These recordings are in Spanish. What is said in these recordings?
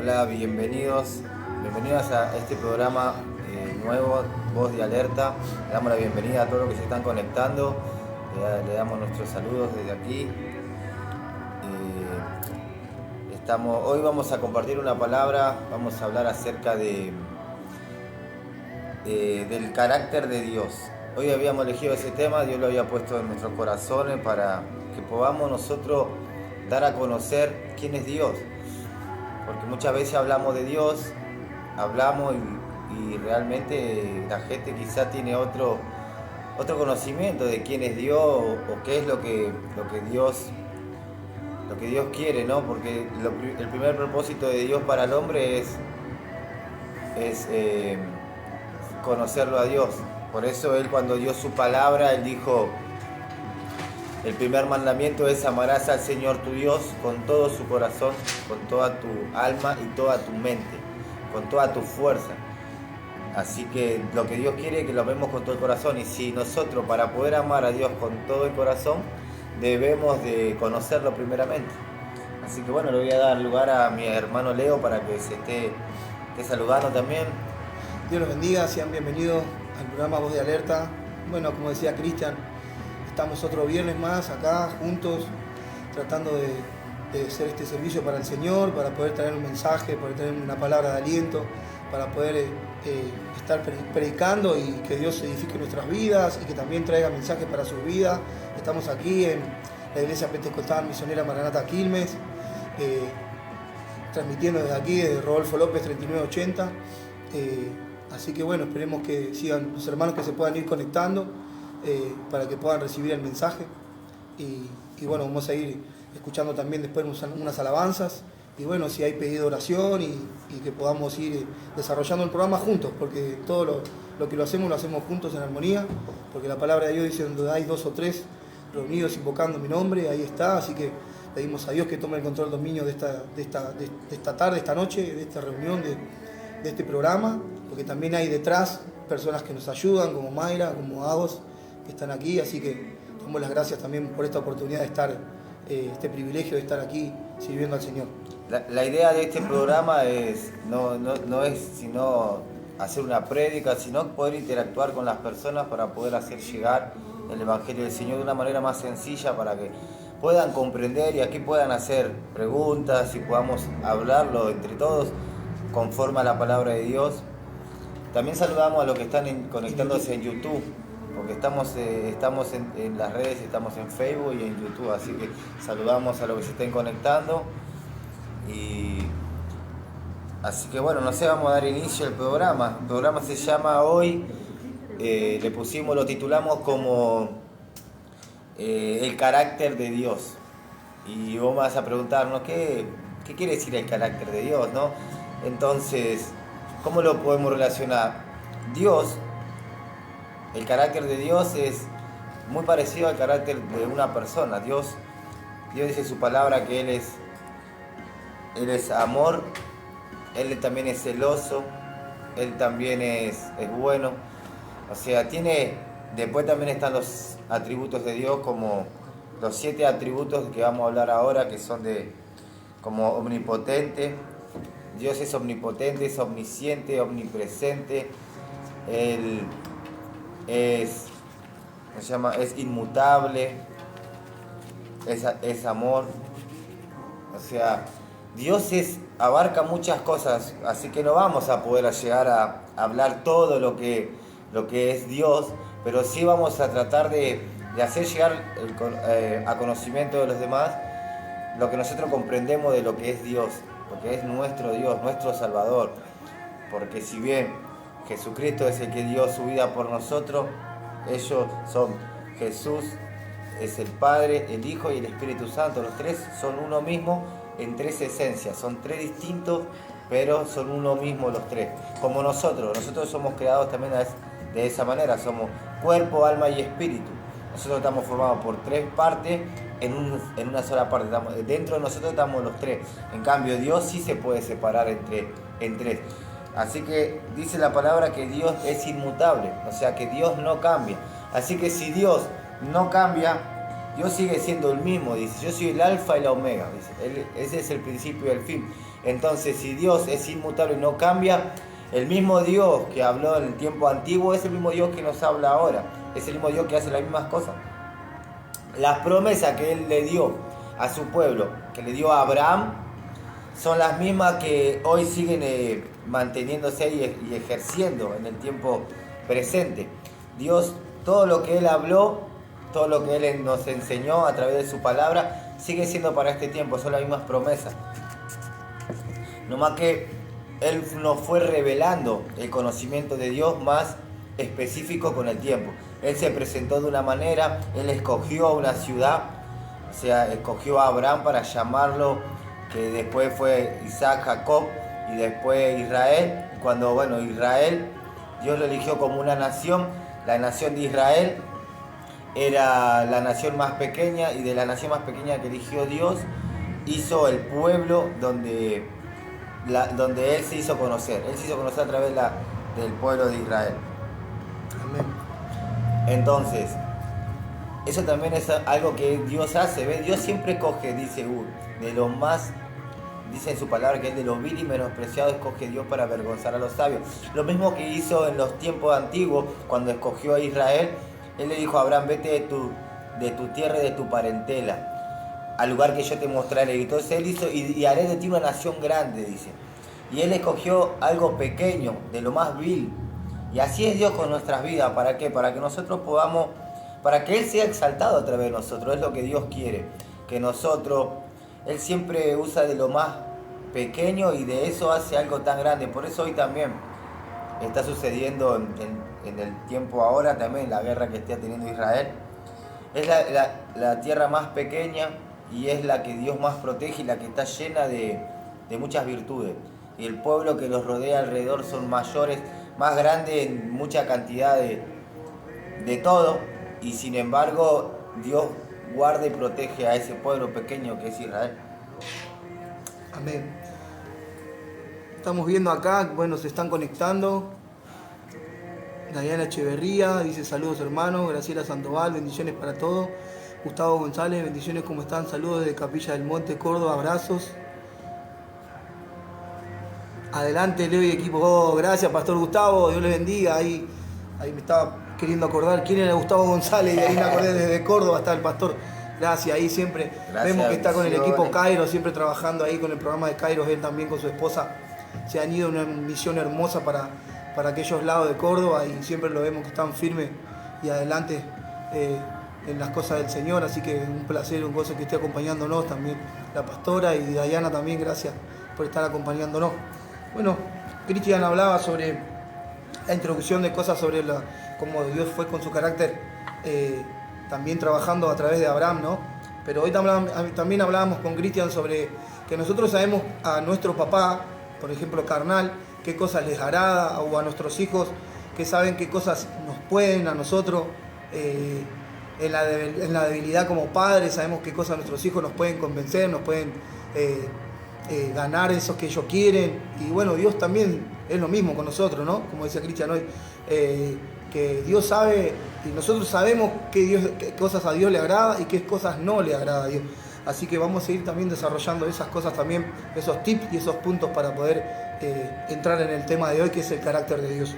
Hola, bienvenidos a este programa nuevo, Voz de Alerta. Le damos la bienvenida a todos los que se están conectando. Le damos nuestros saludos desde aquí. Hoy vamos a compartir una palabra, vamos a hablar acerca del carácter de Dios. Hoy habíamos elegido ese tema, Dios lo había puesto en nuestros corazones para que podamos nosotros dar a conocer quién es Dios. Porque muchas veces hablamos de Dios, y realmente la gente quizá tiene otro conocimiento de quién es Dios o qué es lo que Dios quiere, ¿no? Porque el primer propósito de Dios para el hombre es conocerlo a Dios. Por eso Él, cuando dio su palabra, Él dijo: el primer mandamiento es: amarás al Señor tu Dios con todo su corazón, con toda tu alma y toda tu mente, con toda tu fuerza. Así que lo que Dios quiere es que lo amemos con todo el corazón. Y si nosotros, para poder amar a Dios con todo el corazón, debemos de conocerlo primeramente. Así que bueno, le voy a dar lugar a mi hermano Leo para que se esté saludando también. Dios los bendiga, sean bienvenidos al programa Voz de Alerta. Bueno, como decía Cristian, estamos otro viernes más acá juntos, tratando de hacer este servicio para el Señor, para poder traer un mensaje, poder tener una palabra de aliento, para poder estar predicando y que Dios edifique nuestras vidas y que también traiga mensajes para sus vidas. Estamos aquí en la Iglesia Pentecostal Misionera Maranata Quilmes, transmitiendo desde aquí, desde Rodolfo López 3980. Así que bueno, esperemos que sigan los hermanos, que se puedan ir conectando para que puedan recibir el mensaje. Y bueno, vamos a ir escuchando también después unas alabanzas. Y bueno, si hay pedido oración y que podamos ir desarrollando el programa juntos, porque todo lo que lo hacemos juntos en armonía, porque la palabra de Dios dice: donde hay 2 o 3 reunidos invocando mi nombre, ahí está. Así que pedimos a Dios que tome el control, dominio de esta tarde, esta noche, de esta reunión, de este programa, porque también hay detrás personas que nos ayudan, como Mayra, como Agos, que están aquí. Así que damos las gracias también por esta oportunidad de estar, este privilegio de estar aquí sirviendo al Señor. La idea de este programa no es sino hacer una prédica, sino poder interactuar con las personas para poder hacer llegar el Evangelio del Señor de una manera más sencilla, para que puedan comprender y aquí puedan hacer preguntas y podamos hablarlo entre todos conforme a la palabra de Dios. También saludamos a los que están conectándose en YouTube, porque estamos en las redes, estamos en Facebook y en YouTube, así que saludamos a los que se estén conectando. Y así que bueno, no sé, vamos a dar inicio al programa. El programa se llama hoy, lo titulamos como el carácter de Dios. Y vos me vas a preguntarnos qué quiere decir el carácter de Dios, ¿no? Entonces, ¿cómo lo podemos relacionar? El carácter de Dios es muy parecido al carácter de una persona. Dios dice en su palabra que Él es amor, Él también es celoso, Él también es bueno. O sea, después también están los atributos de Dios, como los 7 atributos que vamos a hablar ahora, que son como omnipotente. Dios es omnipotente, es omnisciente, omnipresente. Él es inmutable, es amor. O sea, Dios abarca muchas cosas, así que no vamos a poder llegar a hablar todo lo que es Dios, pero sí vamos a tratar de hacer llegar a conocimiento de los demás lo que nosotros comprendemos de lo que es Dios, porque es nuestro Dios, nuestro Salvador. Porque si bien Jesucristo es el que dio su vida por nosotros, Jesús es el Padre, el Hijo y el Espíritu Santo. Los 3 son uno mismo en 3 esencias. Son 3 distintos, pero son uno mismo los 3. Como nosotros somos creados también de esa manera. Somos cuerpo, alma y espíritu. Nosotros estamos formados por 3 partes en una sola parte. Dentro de nosotros estamos los 3. En cambio, Dios sí se puede separar en 3. Así que dice la palabra que Dios es inmutable, o sea que Dios no cambia. Así que si Dios no cambia, Dios sigue siendo el mismo, dice, yo soy el alfa y la omega, dice, ese es el principio y el fin. Entonces, si Dios es inmutable y no cambia, el mismo Dios que habló en el tiempo antiguo es el mismo Dios que nos habla ahora, es el mismo Dios que hace las mismas cosas. Las promesas que Él le dio a su pueblo, que le dio a Abraham, son las mismas que hoy siguen manteniéndose y ejerciendo en el tiempo presente. Dios, todo lo que Él habló, todo lo que Él nos enseñó a través de su palabra, sigue siendo para este tiempo, son las mismas promesas. No más que Él nos fue revelando el conocimiento de Dios más específico con el tiempo. Él se presentó de una manera, Él escogió una ciudad, o sea, escogió a Abraham para llamarlo, que después fue Isaac, Jacob y después Israel. Cuando, Israel, Dios lo eligió como una nación, la nación de Israel era la nación más pequeña, y de la nación más pequeña que eligió Dios, hizo el pueblo donde Él se hizo conocer. Él se hizo conocer a través del pueblo de Israel. Amén. Entonces, eso también es algo que Dios hace, ¿ves? Dios siempre coge, dice, de lo más, dice en su palabra que es de lo vil y menospreciado, escoge Dios para avergonzar a los sabios. Lo mismo que hizo en los tiempos antiguos, cuando escogió a Israel, Él le dijo a Abraham, vete de tu tierra y de tu parentela, al lugar que yo te mostraré. Y entonces Él hizo, y haré de ti una nación grande, dice. Y Él escogió algo pequeño, de lo más vil. Y así es Dios con nuestras vidas. ¿Para qué? Para que nosotros podamos, para que Él sea exaltado a través de nosotros. Es lo que Dios quiere. Que nosotros, Él siempre usa de lo más pequeño y de eso hace algo tan grande. Por eso hoy también está sucediendo en el tiempo ahora también la guerra que está teniendo Israel. Es la tierra más pequeña y es la que Dios más protege y la que está llena de muchas virtudes. Y el pueblo que los rodea alrededor son mayores, más grandes en mucha cantidad de todo. Y sin embargo, Dios guarda y protege a ese pueblo pequeño que es Israel. Amén. Estamos viendo acá, se están conectando. Dayana Echeverría dice saludos hermanos. Graciela Sandoval, bendiciones para todos. Gustavo González, bendiciones, ¿cómo están? Saludos desde Capilla del Monte, Córdoba, abrazos. Adelante Leo y equipo. Oh, gracias Pastor Gustavo, Dios le bendiga. Ahí me estaba queriendo acordar quién era Gustavo González y ahí me acordé, desde Córdoba está el pastor. Gracias, ahí siempre vemos que está con el equipo Kairos, siempre trabajando ahí con el programa de Kairos. Él también con su esposa se han ido a una misión hermosa para aquellos lados de Córdoba y siempre lo vemos que están firmes y adelante en las cosas del Señor. Así que un placer, un gozo que esté acompañándonos también la pastora y Dayana también, gracias por estar acompañándonos. Bueno, Cristian hablaba sobre la introducción de cosas sobre cómo Dios fue con su carácter, también trabajando a través de Abraham, ¿no? Pero hoy también hablábamos con Cristian sobre que nosotros sabemos a nuestro papá, por ejemplo, carnal, qué cosas les agrada, o a nuestros hijos, que saben qué cosas nos pueden a nosotros. En la debilidad como padres sabemos qué cosas nuestros hijos nos pueden convencer, nos pueden ganar eso que ellos quieren. Y bueno, Dios también es lo mismo con nosotros, ¿no? Como decía Cristian hoy, que Dios sabe y nosotros sabemos qué cosas a Dios le agrada y qué cosas no le agrada a Dios. Así que vamos a ir también desarrollando esas cosas también, esos tips y esos puntos para poder entrar en el tema de hoy, que es el carácter de Dios.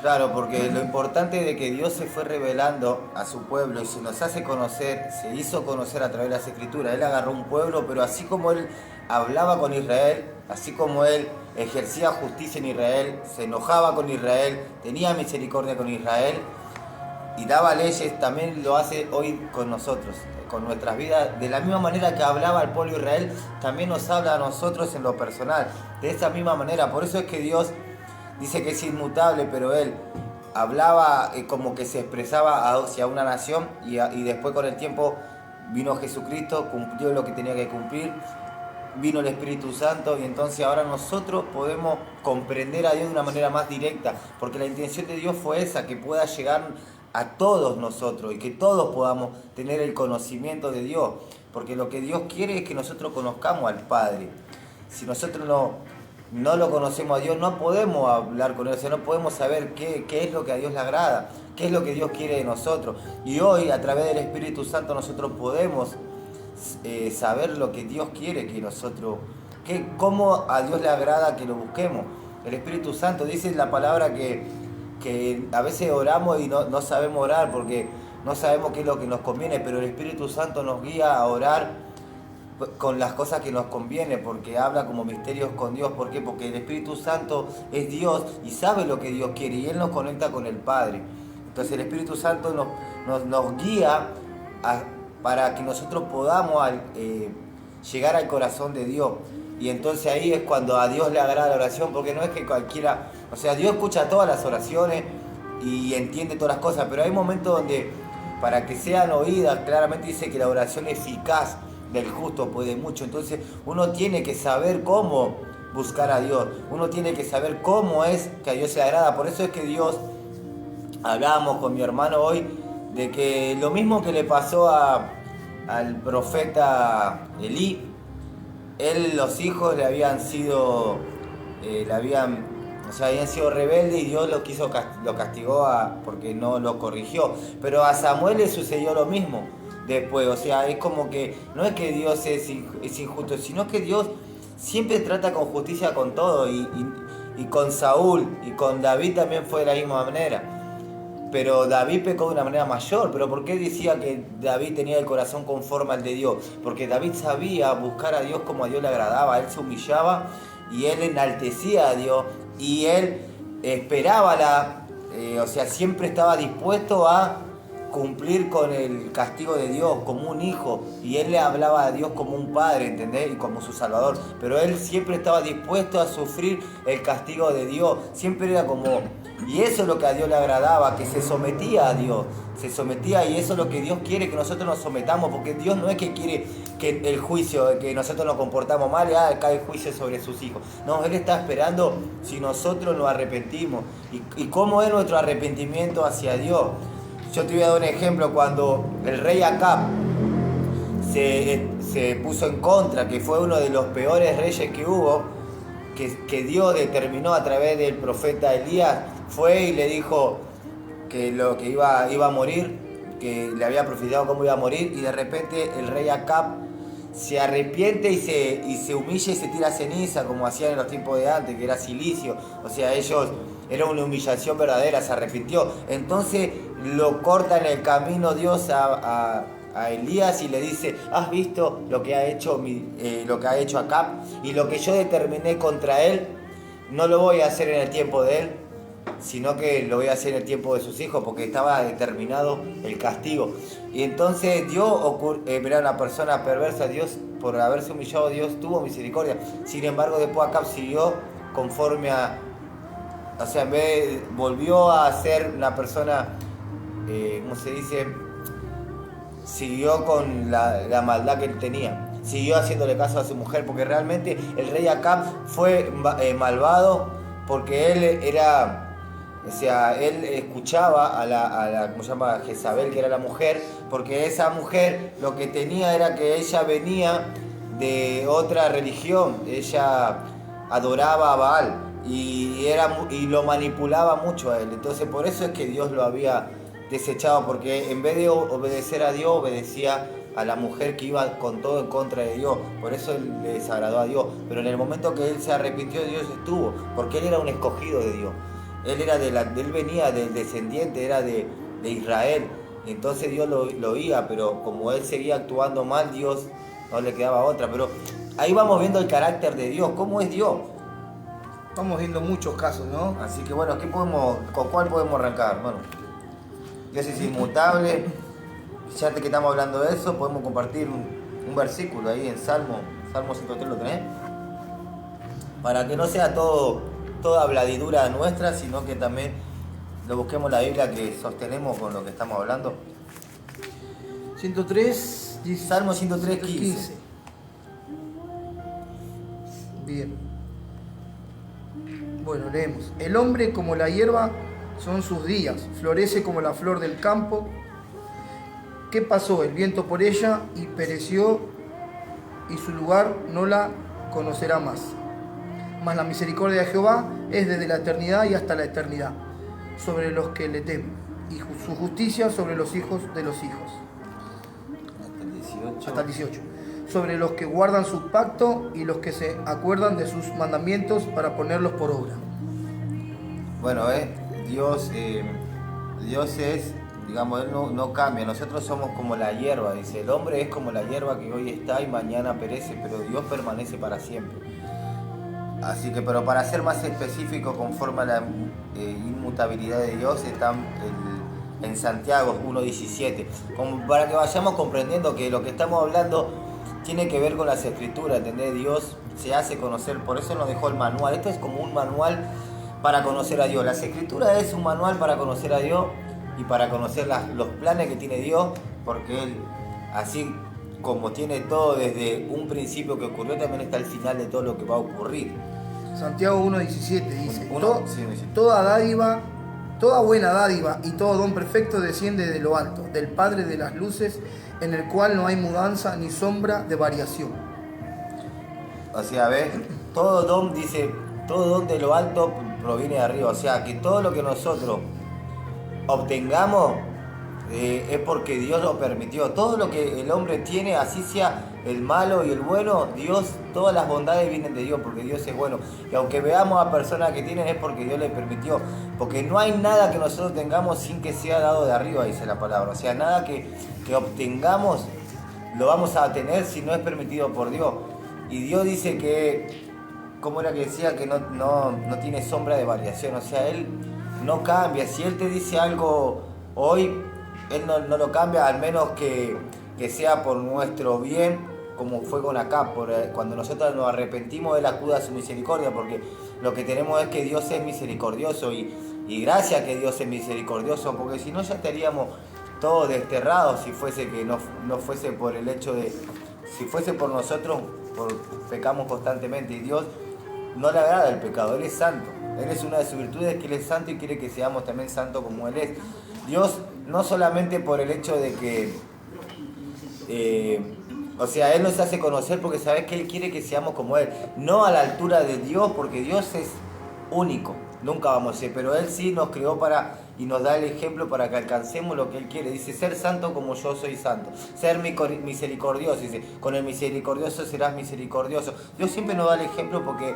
Claro, porque lo importante de que Dios se fue revelando a su pueblo y se nos hace conocer, se hizo conocer a través de las Escrituras. Él agarró un pueblo, pero así como Él hablaba con Israel, así como Él ejercía justicia en Israel, se enojaba con Israel, tenía misericordia con Israel y daba leyes, también lo hace hoy con nosotros, con nuestras vidas. De la misma manera que hablaba al pueblo de Israel, también nos habla a nosotros en lo personal, de esa misma manera. Por eso es que Dios dice que es inmutable, pero Él hablaba como que se expresaba hacia una nación y después con el tiempo vino Jesucristo, cumplió lo que tenía que cumplir, vino el Espíritu Santo y entonces ahora nosotros podemos comprender a Dios de una manera más directa, porque la intención de Dios fue esa, que pueda llegar a todos nosotros y que todos podamos tener el conocimiento de Dios, porque lo que Dios quiere es que nosotros conozcamos al Padre. Si nosotros no lo conocemos a Dios, no podemos hablar con Él, o sea, no podemos saber qué es lo que a Dios le agrada, qué es lo que Dios quiere de nosotros. Y hoy, a través del Espíritu Santo, nosotros podemos saber lo que Dios quiere que nosotros, cómo a Dios le agrada que lo busquemos. El Espíritu Santo dice la palabra que a veces oramos y no sabemos orar porque no sabemos qué es lo que nos conviene, pero el Espíritu Santo nos guía a orar con las cosas que nos conviene, porque habla como misterios con Dios. ¿Por qué? Porque el Espíritu Santo es Dios y sabe lo que Dios quiere y Él nos conecta con el Padre. Entonces el Espíritu Santo nos guía para que nosotros podamos llegar al corazón de Dios. Y entonces ahí es cuando a Dios le agrada la oración, porque no es que cualquiera, o sea, Dios escucha todas las oraciones y entiende todas las cosas, pero hay momentos donde para que sean oídas, claramente dice que la oración eficaz del justo puede mucho. Entonces uno tiene que saber cómo buscar a Dios, uno tiene que saber cómo es que a Dios se le agrada. Por eso es que Dios, hablábamos con mi hermano hoy, de que lo mismo que le pasó al profeta Elí, los hijos habían sido rebeldes y Dios lo castigó porque no lo corrigió. Pero a Samuel le sucedió lo mismo después. O sea, es como que no es que Dios es injusto, sino que Dios siempre trata con justicia con todo. Y con Saúl y con David también fue de la misma manera. Pero David pecó de una manera mayor. ¿Pero por qué decía que David tenía el corazón conforme al de Dios? Porque David sabía buscar a Dios como a Dios le agradaba. Él se humillaba y él enaltecía a Dios. Y él esperaba siempre estaba dispuesto a cumplir con el castigo de Dios como un hijo. Y él le hablaba a Dios como un padre, ¿entendés? Y como su salvador. Pero él siempre estaba dispuesto a sufrir el castigo de Dios. Siempre era como... Y eso es lo que a Dios le agradaba, que se sometía a Dios, se sometía, y eso es lo que Dios quiere, que nosotros nos sometamos, porque Dios no es que quiere que el juicio, que nosotros nos comportamos mal y cae el juicio sobre sus hijos. No, Él está esperando si nosotros nos arrepentimos. ¿Y cómo es nuestro arrepentimiento hacia Dios? Yo te voy a dar un ejemplo. Cuando el rey Acab se puso en contra, que fue uno de los peores reyes que hubo, que Dios determinó a través del profeta Elías, fue y le dijo que iba a morir, que le había profetizado cómo iba a morir, y de repente el rey Acab se arrepiente y se humilla y se tira ceniza, como hacían en los tiempos de antes, que era silicio. O sea, era una humillación verdadera, se arrepintió. Entonces lo corta en el camino Dios a Elías y le dice: ¿has visto lo que ha hecho Acab? Y lo que yo determiné contra él, no lo voy a hacer en el tiempo de él, sino que lo voy a hacer en el tiempo de sus hijos, porque estaba determinado el castigo. Y entonces era una persona perversa. Dios, por haberse humillado, Dios tuvo misericordia. Sin embargo, después Acab siguió conforme volvió a ser una persona, ¿cómo se dice? Siguió con la maldad que él tenía. Siguió haciéndole caso a su mujer, porque realmente el rey Acab fue malvado, porque él él escuchaba a la ¿cómo se llama? Jezabel, que era la mujer, porque esa mujer lo que tenía era que ella venía de otra religión, ella adoraba a Baal y lo manipulaba mucho a él. Entonces por eso es que Dios lo había desechado, porque en vez de obedecer a Dios, obedecía a la mujer que iba con todo en contra de Dios. Por eso él le desagradó a Dios. Pero en el momento que él se arrepintió, Dios estuvo, porque él era un escogido de Dios. Él venía del descendiente, era de Israel. Entonces Dios lo oía, pero como él seguía actuando mal, Dios no le quedaba otra. Pero ahí vamos viendo el carácter de Dios, cómo es Dios. Vamos viendo muchos casos, ¿no? Así que bueno, ¿con cuál podemos arrancar? Bueno, Dios es inmutable. Ya que estamos hablando de eso, podemos compartir un versículo ahí en Salmo 103, ¿lo tenés? Para que no sea toda habladidura nuestra, sino que también lo busquemos la Biblia, que sostenemos con lo que estamos hablando. 103, Salmo 103, 15. Bien. Bueno, leemos. El hombre como la hierba son sus días, florece como la flor del campo. ¿Qué pasó? El viento por ella y pereció, y su lugar no la conocerá más. mas la misericordia de Jehová es desde la eternidad y hasta la eternidad, sobre los que le temen, y su justicia sobre los hijos de los hijos. Hasta el 18. Sobre los que guardan su pacto y los que se acuerdan de sus mandamientos para ponerlos por obra. Bueno, Dios es, digamos, Él no cambia. Nosotros somos como la hierba, dice. El hombre es como la hierba que hoy está y mañana perece, pero Dios permanece para siempre. Así que, pero para ser más específico, conforme a la inmutabilidad de Dios, está en Santiago 1:17. Como para que vayamos comprendiendo que lo que estamos hablando tiene que ver con las escrituras, ¿entendés? Dios se hace conocer, por eso nos dejó el manual. Esto es como un manual para conocer a Dios. Las escrituras es un manual para conocer a Dios y para conocer los planes que tiene Dios, porque Él, así como tiene todo desde un principio que ocurrió, también está el final de todo lo que va a ocurrir. Santiago 1:17 dice, Sí. toda buena dádiva y todo don perfecto desciende de lo alto, del Padre de las luces, en el cual no hay mudanza ni sombra de variación. O sea, ¿ves? Todo don, dice, todo don de lo alto proviene de arriba. O sea, que todo lo que nosotros obtengamos es porque Dios lo permitió. Todo lo que el hombre tiene, así sea el malo y el bueno, Dios, todas las bondades vienen de Dios, porque Dios es bueno. Y aunque veamos a personas que tienen, es porque Dios les permitió. Porque no hay nada que nosotros tengamos sin que sea dado de arriba, dice la palabra. O sea, nada que obtengamos lo vamos a tener si no es permitido por Dios. Y Dios dice que, ¿cómo era que decía? Que no tiene sombra de variación. O sea, Él no cambia. Si Él te dice algo hoy, Él no lo cambia, al menos que sea por nuestro bien, como fue con acá. Cuando nosotros nos arrepentimos, Él acude a su misericordia, porque lo que tenemos es que Dios es misericordioso, y gracias a que Dios es misericordioso, porque si no ya estaríamos todos desterrados si fuese que no fuese por el hecho de, si fuese por nosotros, pecamos constantemente, y Dios no le agrada el pecado. Él es santo. Él es una de sus virtudes, que Él es santo y quiere que seamos también santos como Él es. Dios, no solamente por el hecho de que, o sea, Él nos hace conocer porque sabes que Él quiere que seamos como Él. No a la altura de Dios, porque Dios es único. Nunca vamos a ser, pero Él sí nos creó y nos da el ejemplo para que alcancemos lo que Él quiere. Dice, ser santo como yo soy santo. Ser misericordioso. Dice, con el misericordioso serás misericordioso. Dios siempre nos da el ejemplo porque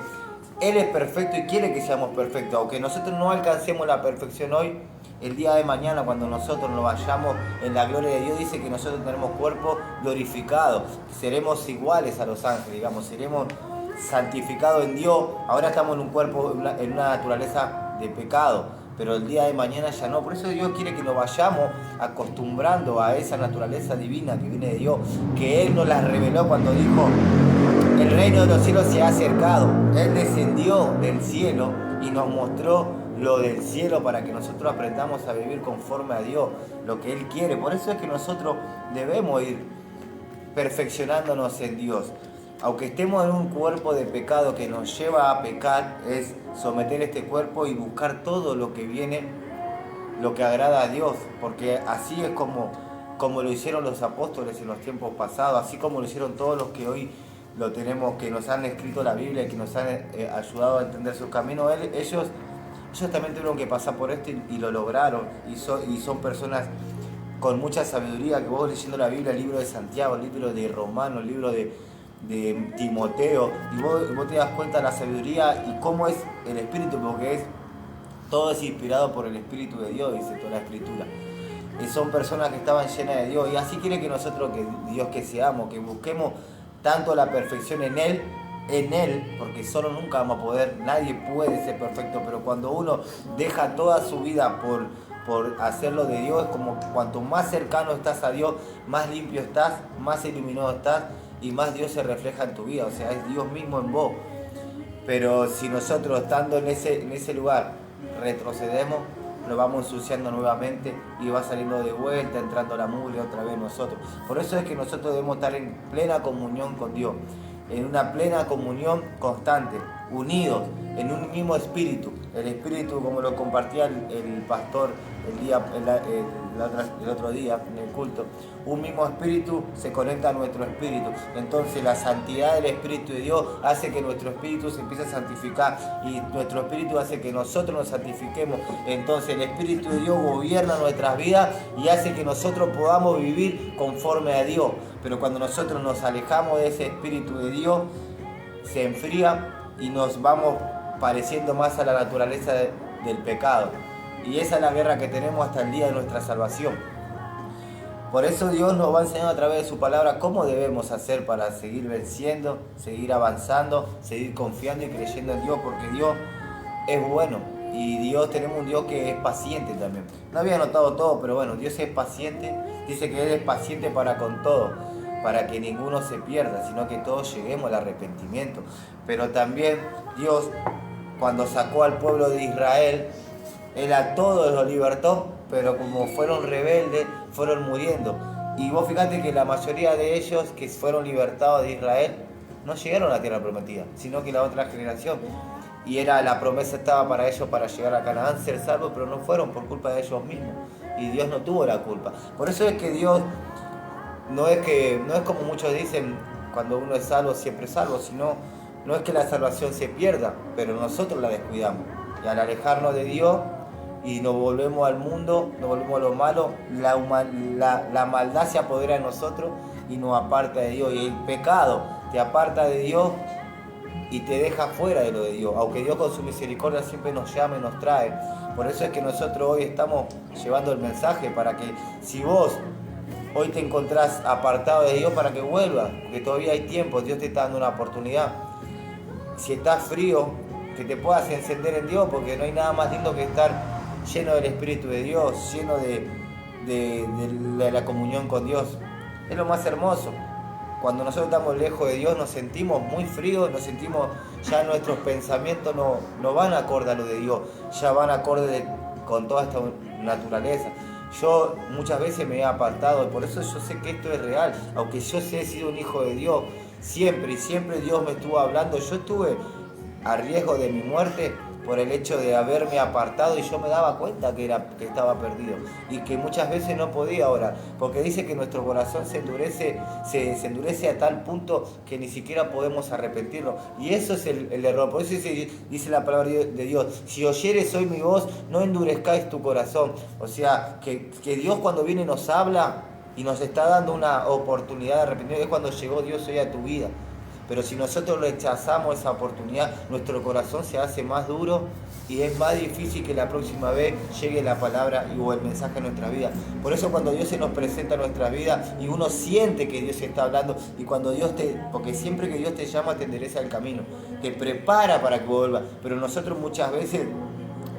Él es perfecto y quiere que seamos perfectos. Aunque nosotros no alcancemos la perfección hoy, el día de mañana, cuando nosotros nos vayamos en la gloria de Dios, dice que nosotros tenemos cuerpo glorificado. Seremos iguales a los ángeles, digamos, seremos santificados en Dios. Ahora estamos en un cuerpo, en una naturaleza de pecado, pero el día de mañana ya no. Por eso Dios quiere que nos vayamos acostumbrando a esa naturaleza divina que viene de Dios, que Él nos la reveló cuando dijo, el reino de los cielos se ha acercado. Él descendió del cielo y nos mostró lo del cielo para que nosotros aprendamos a vivir conforme a Dios, lo que Él quiere. Por eso es que nosotros debemos ir perfeccionándonos en Dios. Aunque estemos en un cuerpo de pecado que nos lleva a pecar, es someter este cuerpo y buscar todo lo que viene, lo que agrada a Dios, porque así es como lo hicieron los apóstoles en los tiempos pasados, así como lo hicieron todos los que hoy lo tenemos, que nos han escrito la Biblia y que nos han ayudado a entender sus caminos. Ellos también tuvieron que pasar por esto y lo lograron, y son personas con mucha sabiduría, que vos leyendo la Biblia, el libro de Santiago, el libro de Romanos, el libro de Timoteo, y vos te das cuenta de la sabiduría y cómo es el Espíritu, porque todo es inspirado por el Espíritu de Dios, dice toda la Escritura. Y son personas que estaban llenas de Dios, y así quiere que nosotros, que Dios que seamos, que busquemos tanto la perfección en Él, porque solo nunca vamos a poder, nadie puede ser perfecto, pero cuando uno deja toda su vida por hacerlo de Dios, es como cuanto más cercano estás a Dios, más limpio estás, más iluminado estás, y más Dios se refleja en tu vida. O sea, es Dios mismo en vos. Pero si nosotros, estando en ese lugar, retrocedemos, lo vamos ensuciando nuevamente y va saliendo de vuelta, entrando la mugre otra vez nosotros. Por eso es que nosotros debemos estar en plena comunión con Dios, en una plena comunión constante, unidos en un mismo espíritu. El espíritu, como lo compartía el pastor el otro día en el culto, un mismo espíritu se conecta a nuestro espíritu. Entonces la santidad del Espíritu de Dios hace que nuestro espíritu se empiece a santificar y nuestro espíritu hace que nosotros nos santifiquemos. Entonces el Espíritu de Dios gobierna nuestras vidas y hace que nosotros podamos vivir conforme a Dios. Pero cuando nosotros nos alejamos de ese Espíritu de Dios, se enfría y nos vamos pareciendo más a la naturaleza del pecado. Y esa es la guerra que tenemos hasta el día de nuestra salvación. Por eso Dios nos va enseñando a través de su palabra cómo debemos hacer para seguir venciendo, seguir avanzando, seguir confiando y creyendo en Dios, porque Dios es bueno y Dios, tenemos un Dios que es paciente también. No había notado todo, pero bueno, Dios es paciente, dice que Él es paciente para con todo, para que ninguno se pierda, sino que todos lleguemos al arrepentimiento. Pero también Dios, cuando sacó al pueblo de Israel, Él a todos los libertó, pero como fueron rebeldes, fueron muriendo. Y vos fíjate que la mayoría de ellos que fueron libertados de Israel no llegaron a la tierra prometida, sino que la otra generación. Y la promesa estaba para ellos para llegar a Canaán, ser salvos, pero no fueron por culpa de ellos mismos. Y Dios no tuvo la culpa. Por eso es que Dios no es como muchos dicen, cuando uno es salvo, siempre es salvo, sino no es que la salvación se pierda, pero nosotros la descuidamos. Y al alejarnos de Dios y nos volvemos al mundo, nos volvemos a lo malo, la maldad se apodera de nosotros y nos aparta de Dios. Y el pecado te aparta de Dios y te deja fuera de lo de Dios, aunque Dios con su misericordia siempre nos llama y nos trae. Por eso es que nosotros hoy estamos llevando el mensaje para que si vos hoy te encontrás apartado de Dios, para que vuelvas, porque todavía hay tiempo, Dios te está dando una oportunidad. Si estás frío, que te puedas encender en Dios, porque no hay nada más lindo que estar lleno del Espíritu de Dios, lleno de la comunión con Dios. Es lo más hermoso. Cuando nosotros estamos lejos de Dios nos sentimos muy fríos, nos sentimos, ya nuestros pensamientos no van acorde a lo de Dios, ya van acorde con toda esta naturaleza. Yo muchas veces me he apartado y por eso yo sé que esto es real, aunque yo he sido un hijo de Dios, siempre y siempre Dios me estuvo hablando. Yo estuve a riesgo de mi muerte por el hecho de haberme apartado y yo me daba cuenta que estaba perdido y que muchas veces no podía orar, porque dice que nuestro corazón se endurece a tal punto que ni siquiera podemos arrepentirnos, y eso es el error. Por eso dice la palabra de Dios: si oyeres hoy mi voz, no endurezcáis tu corazón. O sea, que Dios cuando viene nos habla y nos está dando una oportunidad de arrepentirnos, es cuando llegó Dios hoy a tu vida. Pero si nosotros rechazamos esa oportunidad, nuestro corazón se hace más duro y es más difícil que la próxima vez llegue la palabra o el mensaje a nuestra vida. Por eso cuando Dios se nos presenta en nuestra vida y uno siente que Dios está hablando, y cuando porque siempre que Dios te llama te endereza el camino, te prepara para que vuelvas, pero nosotros muchas veces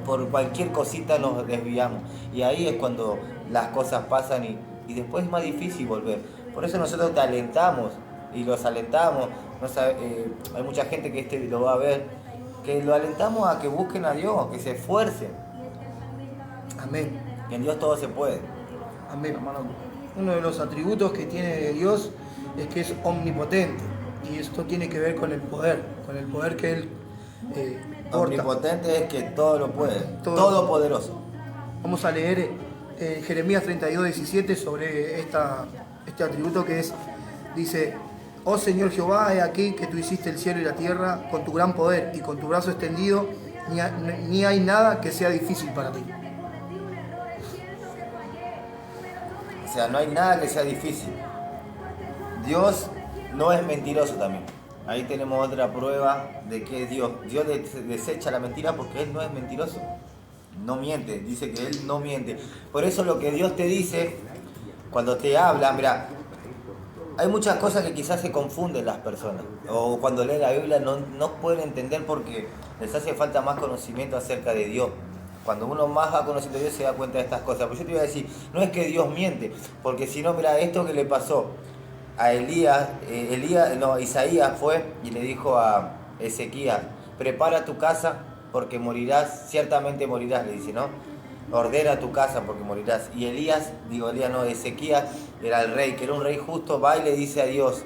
por cualquier cosita nos desviamos y ahí es cuando las cosas pasan y después es más difícil volver. Por eso nosotros te alentamos y los alentamos. Hay mucha gente que lo va a ver, que lo alentamos a que busquen a Dios, que se esfuercen. Amén. Que en Dios todo se puede. Amén. Uno de los atributos que tiene Dios es que es omnipotente, y esto tiene que ver con el poder que Él porta. Omnipotente es que todo lo puede, todopoderoso. Vamos a leer Jeremías 32:17 sobre este atributo que dice: oh Señor Jehová, he aquí que tú hiciste el cielo y la tierra con tu gran poder y con tu brazo extendido, ni hay nada que sea difícil para ti. O sea, no hay nada que sea difícil. Dios no es mentiroso también. Ahí tenemos otra prueba de que es Dios. Dios desecha la mentira porque Él no es mentiroso. No miente, dice que Él no miente. Por eso lo que Dios te dice, cuando te habla, mira, hay muchas cosas que quizás se confunden las personas, o cuando leen la Biblia no pueden entender porque les hace falta más conocimiento acerca de Dios. Cuando uno más va conociendo a Dios se da cuenta de estas cosas. Pero yo te iba a decir, no es que Dios miente, porque si no, mira, esto que le pasó a Isaías fue y le dijo a Ezequías: prepara tu casa porque morirás, ciertamente morirás, le dice, ¿no? Ordena tu casa porque morirás. Y Ezequías era el rey, que era un rey justo, va y le dice a Dios,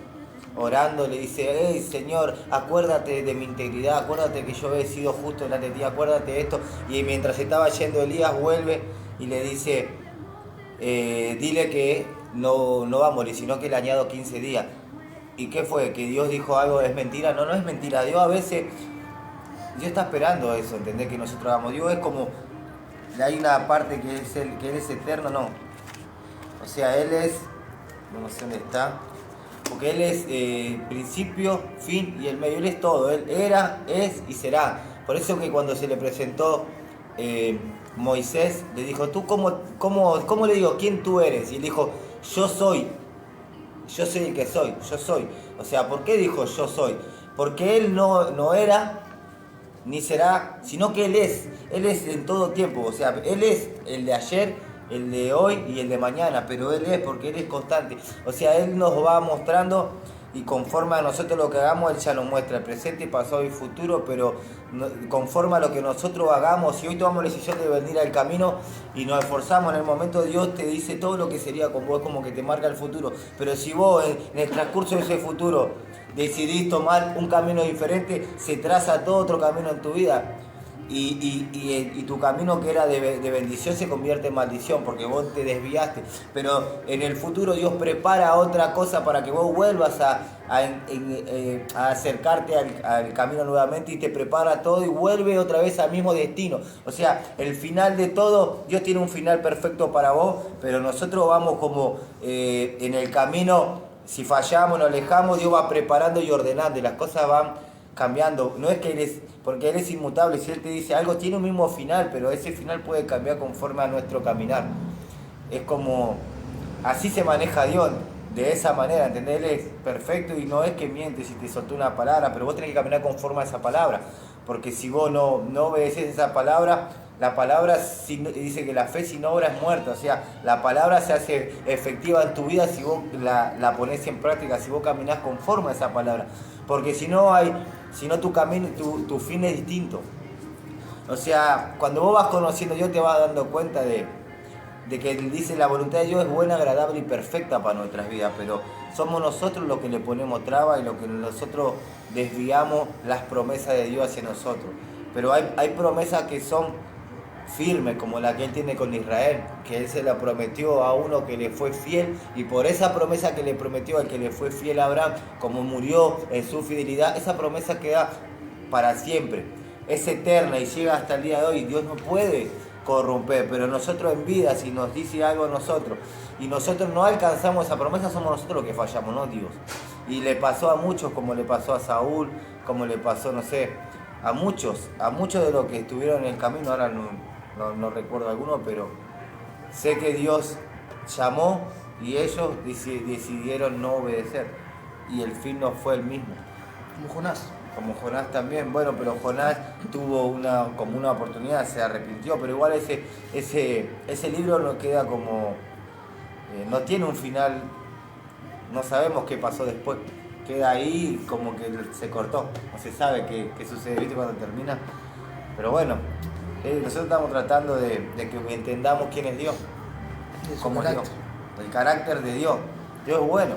orando, le dice: hey Señor, acuérdate de mi integridad, acuérdate que yo he sido justo delante de ti, acuérdate de esto. Y mientras estaba yendo Elías vuelve y le dice, dile que no va a morir, sino que le añado 15 días. ¿Y qué fue? ¿Que Dios dijo algo? ¿Es mentira? No, no es mentira. Dios a veces, Dios está esperando eso, ¿entendés? Que nosotros hagamos. Dios es como, hay una parte que que Él es eterno, no. O sea, Él es, no sé dónde está, porque Él es principio, fin y el medio. Él es todo. Él era, es y será. Por eso que cuando se le presentó Moisés, le dijo, ¿tú cómo le digo quién tú eres? Y él dijo, yo soy. Yo soy el que soy, yo soy. O sea, ¿por qué dijo yo soy? Porque Él no era ni será, sino que Él es en todo tiempo. O sea, Él es el de ayer, el de hoy y el de mañana, pero Él es porque Él es constante. O sea, Él nos va mostrando y conforme a nosotros lo que hagamos, Él ya nos muestra el presente, pasado y futuro, pero conforme a lo que nosotros hagamos, si hoy tomamos la decisión de venir al camino y nos esforzamos en el momento, Dios te dice todo lo que sería con vos, como que te marca el futuro. Pero si vos en el transcurso de ese futuro decidís tomar un camino diferente, se traza todo otro camino en tu vida. Y tu camino que era de bendición se convierte en maldición porque vos te desviaste. Pero en el futuro Dios prepara otra cosa para que vos vuelvas a acercarte al camino nuevamente y te prepara todo y vuelve otra vez al mismo destino. O sea, el final de todo, Dios tiene un final perfecto para vos, pero nosotros vamos como en el camino. Si fallamos, nos alejamos, Dios va preparando y ordenando y las cosas van cambiando. No es que porque Él es inmutable, si Él te dice algo, tiene un mismo final, pero ese final puede cambiar conforme a nuestro caminar. Es como, así se maneja Dios, de esa manera, ¿entendés? Él es perfecto y no es que miente si te soltó una palabra, pero vos tenés que caminar conforme a esa palabra, porque si vos no obedeces esa palabra, la palabra dice que la fe sin obra es muerta, o sea, la palabra se hace efectiva en tu vida si vos la ponés en práctica, si vos caminás conforme a esa palabra, porque si no tu camino, tu fin es distinto. O sea, cuando vos vas conociendo a Dios te vas dando cuenta de que Él dice la voluntad de Dios es buena, agradable y perfecta para nuestras vidas, pero somos nosotros los que le ponemos traba y los que nosotros desviamos las promesas de Dios hacia nosotros. Pero hay promesas que son firmes, como la que Él tiene con Israel, que Él se la prometió a uno que le fue fiel, y por esa promesa que le prometió al que le fue fiel a Abraham, como murió en su fidelidad, esa promesa queda para siempre, es eterna y llega hasta el día de hoy. Dios no puede corromper, pero nosotros en vida, si nos dice algo a nosotros y nosotros no alcanzamos esa promesa, somos nosotros los que fallamos, no Dios. Y le pasó a muchos, como le pasó a Saúl, como le pasó, no sé, a muchos de los que estuvieron en el camino. Ahora no recuerdo alguno, pero sé que Dios llamó y ellos decidieron no obedecer y el fin no fue el mismo. Como Jonás. Como Jonás también, bueno, pero Jonás tuvo como una oportunidad, se arrepintió, pero igual ese libro no queda como, no tiene un final, no sabemos qué pasó después, queda ahí como que se cortó, no se sabe qué sucede, ¿viste? Cuando termina. Pero bueno, nosotros estamos tratando de que entendamos quién es Dios, cómo es Dios, el carácter de Dios. Dios es bueno,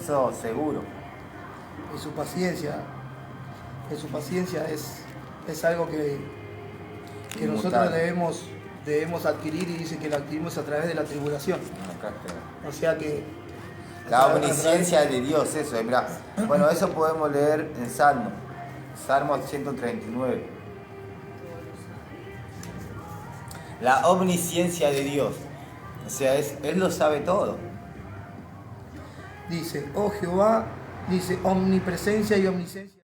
eso seguro. Y su paciencia es algo que nosotros debemos adquirir, y dice que la adquirimos a través de la tribulación. O sea que la omnisciencia de Dios, eso, mirá. Bueno, eso podemos leer en Salmo 139. La omnisciencia de Dios, o sea, Él lo sabe todo. Dice, oh Jehová, dice, omnipresencia y omnisciencia.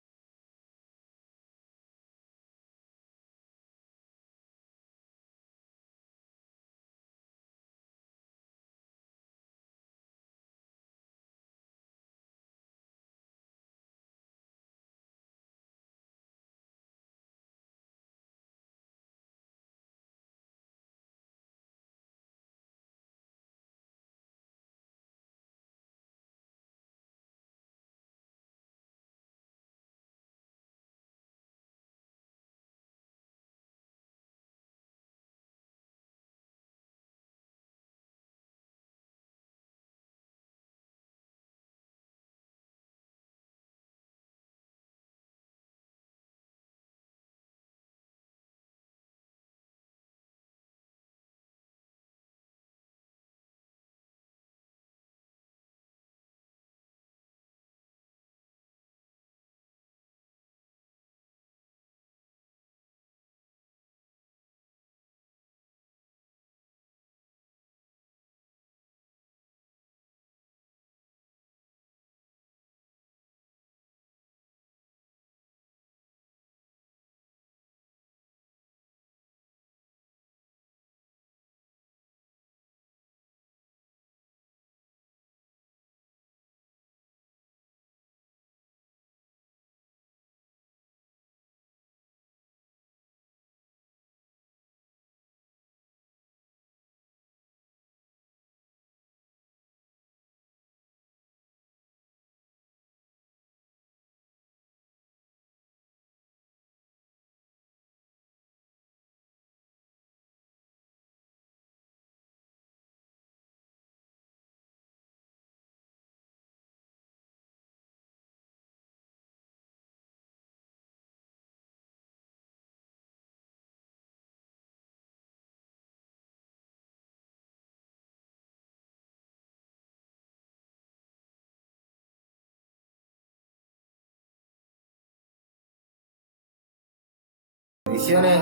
transmisiones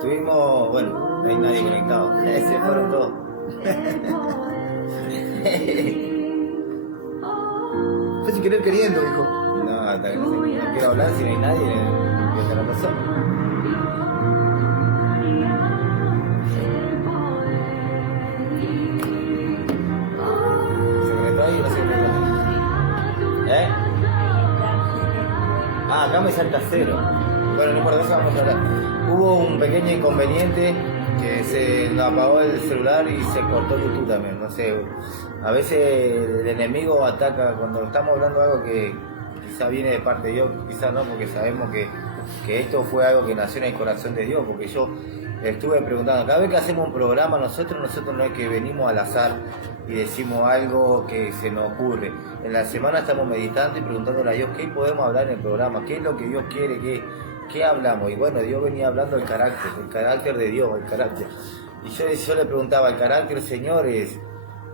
tuvimos, bueno, no hay nadie conectado. Se fueron todos. Fue sin querer queriendo, dijo. No, hasta que no quiero hablar si no hay nadie, ¿qué otra razón? ¿Se conectó ahí o no se conectó? Acá me salta 0. Bueno, no importa, eso vamos a hablar. Hubo un pequeño inconveniente que se nos apagó el celular y se cortó YouTube también. No sé, a veces el enemigo ataca cuando estamos hablando de algo que quizá viene de parte de Dios, quizá no, porque sabemos que esto fue algo que nació en el corazón de Dios, porque yo estuve preguntando, cada vez que hacemos un programa nosotros no es que venimos al azar y decimos algo que se nos ocurre. En la semana estamos meditando y preguntándole a Dios qué podemos hablar en el programa, qué es lo que Dios quiere, qué hablamos. Y bueno, Dios venía hablando del carácter de Dios, el carácter. Y yo le preguntaba, el carácter, Señor, es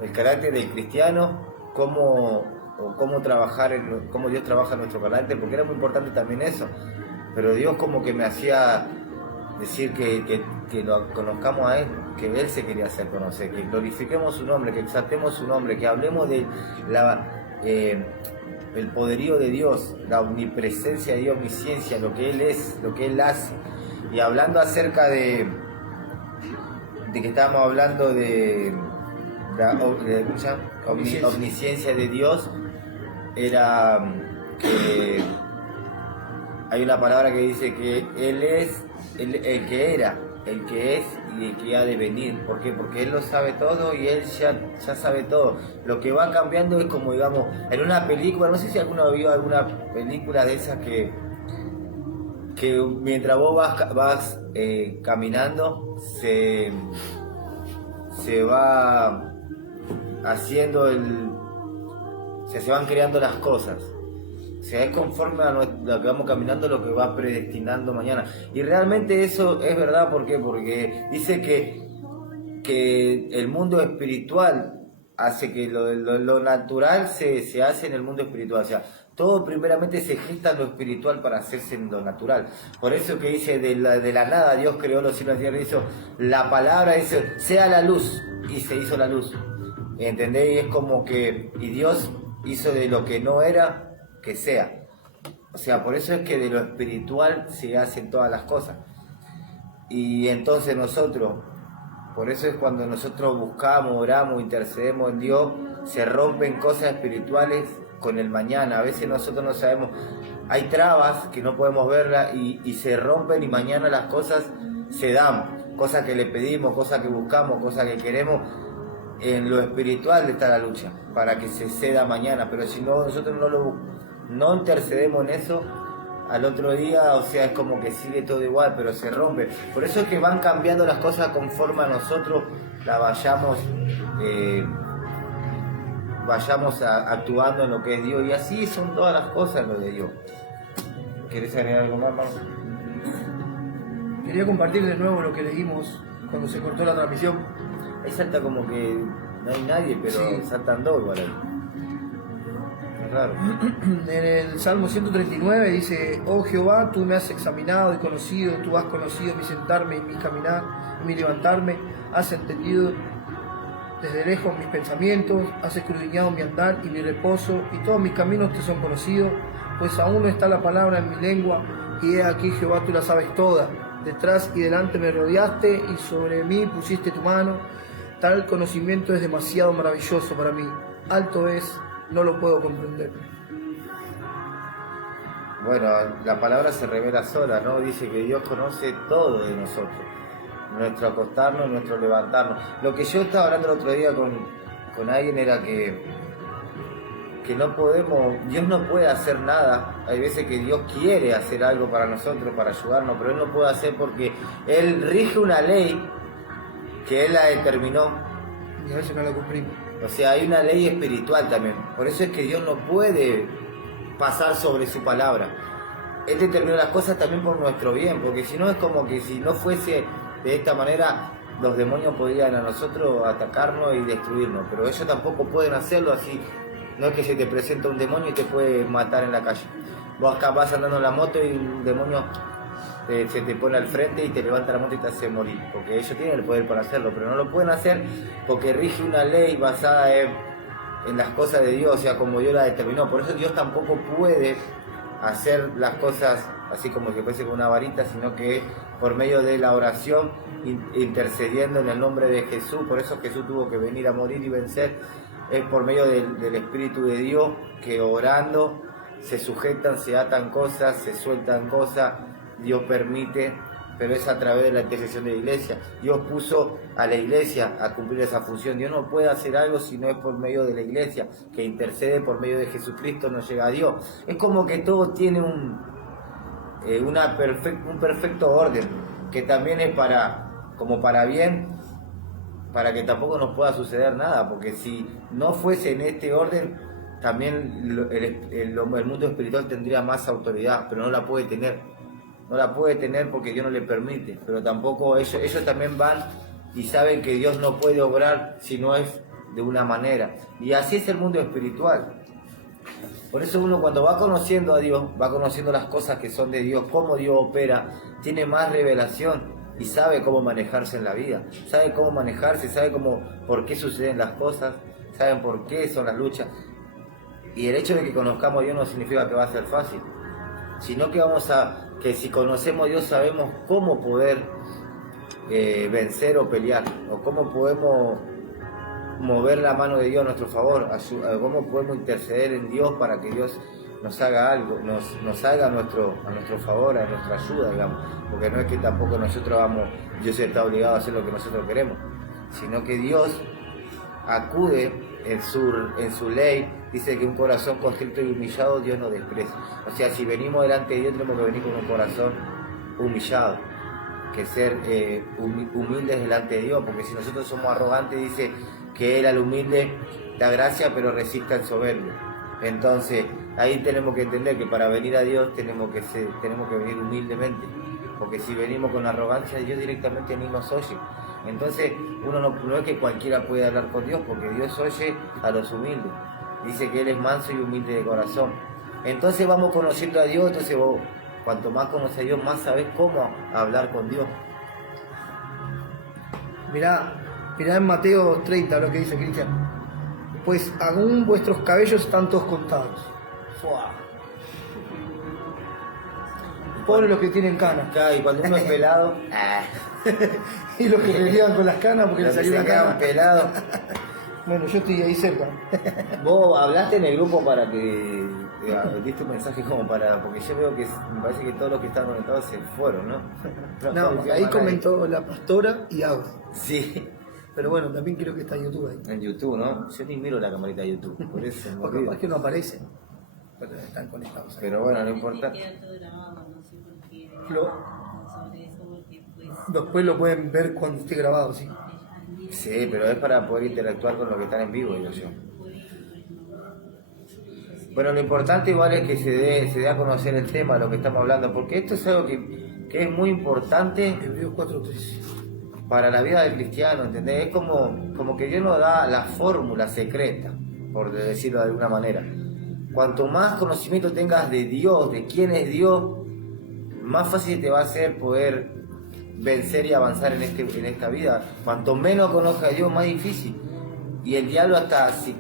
el carácter del cristiano, cómo Dios trabaja nuestro carácter, porque era muy importante también eso. Pero Dios como que me hacía decir que lo conozcamos a Él, que Él se quería hacer conocer, que glorifiquemos su nombre, que exaltemos su nombre, que hablemos de el poderío de Dios, la omnipresencia de Dios, omnisciencia, lo que Él es, lo que Él hace. Y hablando acerca de que estábamos hablando de omnisciencia de Dios, era que hay una palabra que dice que Él es el que era, el que es y el que ha de venir. ¿Por qué? Porque Él lo sabe todo y Él ya sabe todo. Lo que va cambiando es como, digamos, en una película, no sé si alguno vio alguna película de esas que mientras vos vas caminando, se va haciendo se van creando las cosas. O sea, es conforme a lo que vamos caminando, lo que va predestinando mañana. Y realmente eso es verdad, ¿por qué? Porque dice que el mundo espiritual hace que lo natural se hace en el mundo espiritual. O sea, todo primeramente se gesta en lo espiritual para hacerse en lo natural. Por eso que dice, de la nada Dios creó los cielos y la tierra, hizo la palabra, dice, sea la luz, y se hizo la luz. ¿Entendés? Y es como que, y Dios hizo de lo que no era, que sea. O sea, por eso es que de lo espiritual se hacen todas las cosas. Y entonces por eso es cuando nosotros buscamos, oramos, intercedemos en Dios, se rompen cosas espirituales con el mañana. A veces nosotros no sabemos, hay trabas que no podemos verlas y se rompen y mañana las cosas se dan. Cosas que le pedimos, cosas que buscamos, cosas que queremos. En lo espiritual está la lucha, para que se ceda mañana. Pero si no, nosotros no intercedemos en eso, al otro día, o sea, es como que sigue todo igual, pero se rompe. Por eso es que van cambiando las cosas conforme a nosotros la vayamos actuando en lo que es Dios. Y así son todas las cosas lo de Dios. ¿Querés agregar algo más, Marcos? Quería compartir de nuevo lo que leímos cuando se cortó la transmisión. Ahí salta como que no hay nadie, pero sí, saltan dos igual ahí. Claro. En el Salmo 139 dice: Oh Jehová, tú me has examinado y conocido, tú has conocido mi sentarme y mi caminar y mi levantarme, has entendido desde lejos mis pensamientos, has escudriñado mi andar y mi reposo, y todos mis caminos te son conocidos, pues aún no está la palabra en mi lengua, y he aquí, Jehová, tú la sabes toda. Detrás y delante me rodeaste y sobre mí pusiste tu mano. Tal conocimiento es demasiado maravilloso para mí, alto es, no lo puedo comprender. Bueno, la palabra se revela sola, ¿no? Dice que Dios conoce todo de nosotros, nuestro acostarnos, nuestro levantarnos. Lo que yo estaba hablando el otro día con alguien era que no podemos, Dios no puede hacer nada. Hay veces que Dios quiere hacer algo para nosotros, para ayudarnos, pero Él no puede hacer porque Él rige una ley que Él la determinó. Y a veces no la cumplimos. O sea, hay una ley espiritual también. Por eso es que Dios no puede pasar sobre su palabra. Él determinó las cosas también por nuestro bien, porque si no es como que si no fuese de esta manera, los demonios podrían a nosotros atacarnos y destruirnos, pero ellos tampoco pueden hacerlo así. No es que se te presenta un demonio y te puede matar en la calle. Vos acá vas andando en la moto y un demonio se te pone al frente y te levanta la moto y te hace morir, porque ellos tienen el poder para hacerlo, pero no lo pueden hacer porque rige una ley basada en las cosas de Dios, o sea, como Dios la determinó. Por eso Dios tampoco puede hacer las cosas así como que fuese con una varita, sino que por medio de la oración, intercediendo en el nombre de Jesús. Por eso Jesús tuvo que venir a morir y vencer, es por medio del Espíritu de Dios, que orando se sujetan, se atan cosas, se sueltan cosas, Dios permite, pero es a través de la intercesión de la iglesia. Dios puso a la iglesia a cumplir esa función. Dios no puede hacer algo si no es por medio de la iglesia, que intercede por medio de Jesucristo, no llega a Dios. Es como que todo tiene un perfecto orden, que también es como para bien, para que tampoco nos pueda suceder nada, porque si no fuese en este orden, también el mundo espiritual tendría más autoridad, pero no la puede tener. No la puede tener porque Dios no le permite, pero tampoco ellos también van y saben que Dios no puede obrar si no es de una manera. Y así es el mundo espiritual. Por eso uno, cuando va conociendo a Dios, va conociendo las cosas que son de Dios, cómo Dios opera, tiene más revelación y sabe cómo manejarse en la vida, sabe cómo manejarse, sabe por qué suceden las cosas, saben por qué son las luchas. Y el hecho de que conozcamos a Dios no significa que va a ser fácil, sino que si conocemos a Dios sabemos cómo poder vencer o pelear, o cómo podemos mover la mano de Dios a nuestro favor, cómo podemos interceder en Dios para que Dios nos haga algo, nos haga a nuestro favor, a nuestra ayuda, digamos, porque no es que tampoco Dios está obligado a hacer lo que nosotros queremos, sino que Dios acude en su ley, dice que un corazón contrito y humillado Dios no desprecia. O sea, si venimos delante de Dios tenemos que venir con un corazón humillado, que ser humildes delante de Dios, porque si nosotros somos arrogantes, dice que Él al humilde da gracia pero resiste al soberbio. Entonces ahí tenemos que entender que para venir a Dios tenemos que venir humildemente, porque si venimos con arrogancia Dios directamente ni nos oye. Entonces uno no es que cualquiera puede hablar con Dios, porque Dios oye a los humildes, dice que Él es manso y humilde de corazón. Entonces vamos conociendo a Dios, entonces vos, cuanto más conoces a Dios, más sabés cómo hablar con Dios. Mirá en Mateo 30 lo que dice Cristian. Pues aún vuestros cabellos están todos contados. ¡Fua! Pobres los que tienen canas. Claro, y cuando uno es pelado, y los que pelean con las canas porque les salió una cana. pelado. Bueno, yo estoy ahí cerca. Vos hablaste en el grupo para que diste un mensaje porque yo veo que me parece que todos los que están conectados se fueron, ¿no? No, ahí comentó la pastora y Agua. Sí. Pero bueno, también creo que está en YouTube ahí. En YouTube, ¿no? Yo ni miro la camarita de YouTube, por eso me O olvido. capaz que no aparecen, pero están conectados ahí. Pero bueno, no importa. Después lo pueden ver cuando esté grabado, sí. Sí, pero es para poder interactuar con los que están en vivo, digo yo. Bueno, lo importante igual es que se dé a conocer el tema, lo que estamos hablando, porque esto es algo que es muy importante. Hebreos 4:13. Para la vida del cristiano, ¿entendés? Es como que Dios nos da la fórmula secreta, por decirlo de alguna manera. Cuanto más conocimiento tengas de Dios, de quién es Dios, más fácil te va a ser poder vencer y avanzar en esta vida. Cuanto menos conozcas a Dios, más difícil. Y el diablo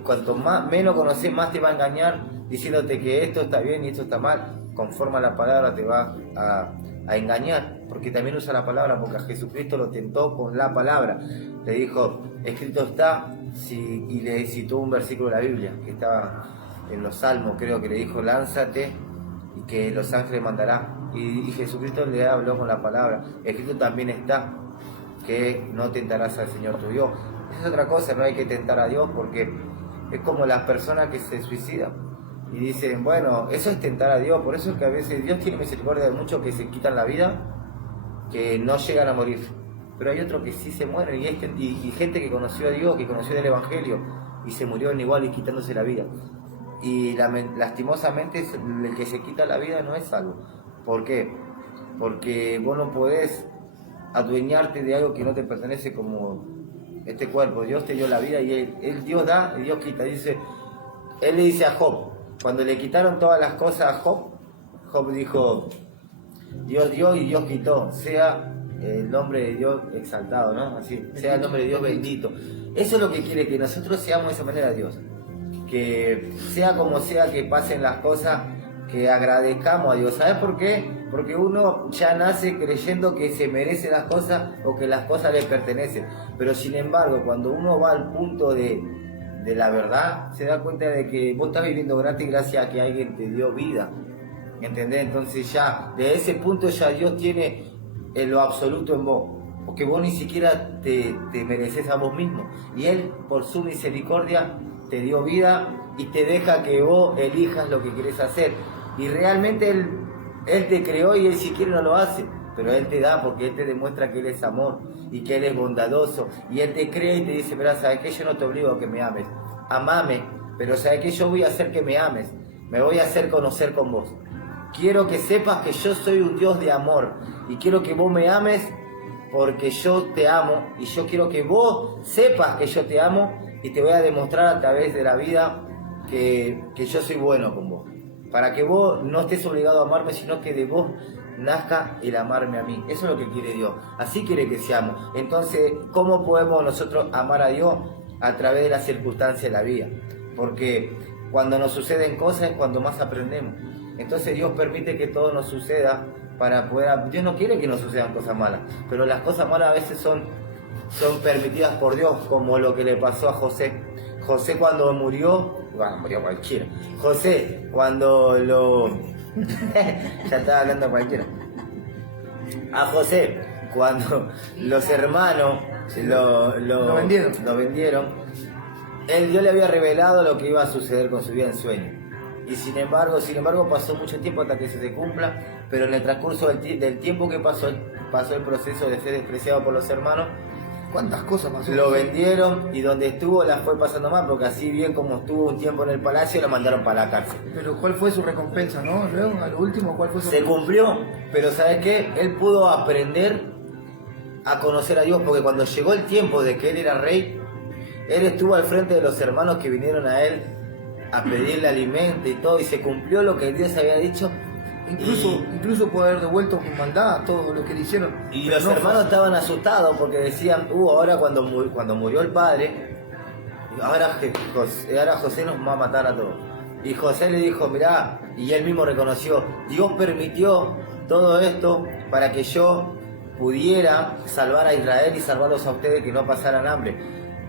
cuanto menos conoces, más te va a engañar, diciéndote que esto está bien y esto está mal. Conforme a la palabra te va a engañar, porque también usa la palabra, porque a Jesucristo lo tentó con la palabra. Le dijo, escrito está, y le citó un versículo de la Biblia, que estaba en los Salmos, creo que le dijo, lánzate y que los ángeles mandarán. Y Jesucristo le habló con la palabra. Escrito también está, que no tentarás al Señor tu Dios. Esa es otra cosa, no hay que tentar a Dios, porque es como las personas que se suicidan y dicen, bueno, eso es tentar a Dios. Por eso es que a veces Dios tiene misericordia de muchos que se quitan la vida, que no llegan a morir, pero hay otros que sí se mueren, y gente que conoció a Dios, que conoció el Evangelio y se murieron igual y quitándose la vida. Y lastimosamente el que se quita la vida no es salvo. ¿Por qué? Porque vos no podés adueñarte de algo que no te pertenece, como este cuerpo. Dios te dio la vida y Dios da y Dios quita. Él le dice a Job, cuando le quitaron todas las cosas a Job dijo, Dios dio y Dios quitó, sea el nombre de Dios exaltado, ¿no? Así, sea el nombre de Dios bendito. Eso es lo que quiere, que nosotros seamos de esa manera de Dios. Que sea como sea que pasen las cosas, que agradezcamos a Dios. ¿Sabes por qué? Porque uno ya nace creyendo que se merece las cosas o que las cosas le pertenecen. Pero sin embargo, cuando uno va al punto de la verdad, se da cuenta de que vos estás viviendo gratis gracias a que alguien te dio vida. ¿Entendés? Entonces ya, de ese punto ya Dios tiene lo absoluto en vos. Porque vos ni siquiera te mereces a vos mismo. Y Él, por su misericordia, te dio vida y te deja que vos elijas lo que querés hacer. Y realmente Él te creó y Él si quiere no lo hace. Pero Él te da porque Él te demuestra que Él es amor y que Él es bondadoso. Y Él te cree y te dice, mira, ¿sabes qué? Yo no te obligo a que me ames. Amame, pero ¿sabes qué? Yo voy a hacer que me ames. Me voy a hacer conocer con vos. Quiero que sepas que yo soy un Dios de amor. Y quiero que vos me ames porque yo te amo. Y yo quiero que vos sepas que yo te amo. Y te voy a demostrar a través de la vida que yo soy bueno con vos. Para que vos no estés obligado a amarme, sino que de vos nazca el amarme a mí. Eso es lo que quiere Dios. Así quiere que seamos. Entonces, ¿cómo podemos nosotros amar a Dios? A través de las circunstancias de la vida. Porque cuando nos suceden cosas es cuando más aprendemos. Entonces Dios permite que todo nos suceda para poder... Dios no quiere que nos sucedan cosas malas, pero las cosas malas a veces son permitidas por Dios, como lo que le pasó a José. José cuando murió... Bueno, murió cualquiera. José cuando lo... ya estaba hablando cualquiera. A José cuando los hermanos lo vendieron, Dios le había revelado lo que iba a suceder con su vida en sueño. Y sin embargo pasó mucho tiempo hasta que se cumpla, pero en el transcurso del tiempo que pasó el proceso de ser despreciado por los hermanos. ¿Cuántas cosas pasó? Lo vendieron y donde estuvo la fue pasando mal, porque así bien como estuvo un tiempo en el palacio, lo mandaron para la cárcel. Pero ¿cuál fue su recompensa, no? Luego, a lo último, ¿cuál fue su recompensa? Se cumplió, pero ¿sabes qué? Él pudo aprender a conocer a Dios, porque cuando llegó el tiempo de que él era rey, él estuvo al frente de los hermanos que vinieron a él a pedirle alimento y todo, y se cumplió lo que Dios había dicho. Incluso puede haber devuelto con maldad todo lo que le hicieron. Y los hermanos estaban asustados porque decían, ahora cuando murió el padre, ahora José nos va a matar a todos. Y José le dijo, mirá, y él mismo reconoció, Dios permitió todo esto para que yo pudiera salvar a Israel y salvarlos a ustedes que no pasaran hambre.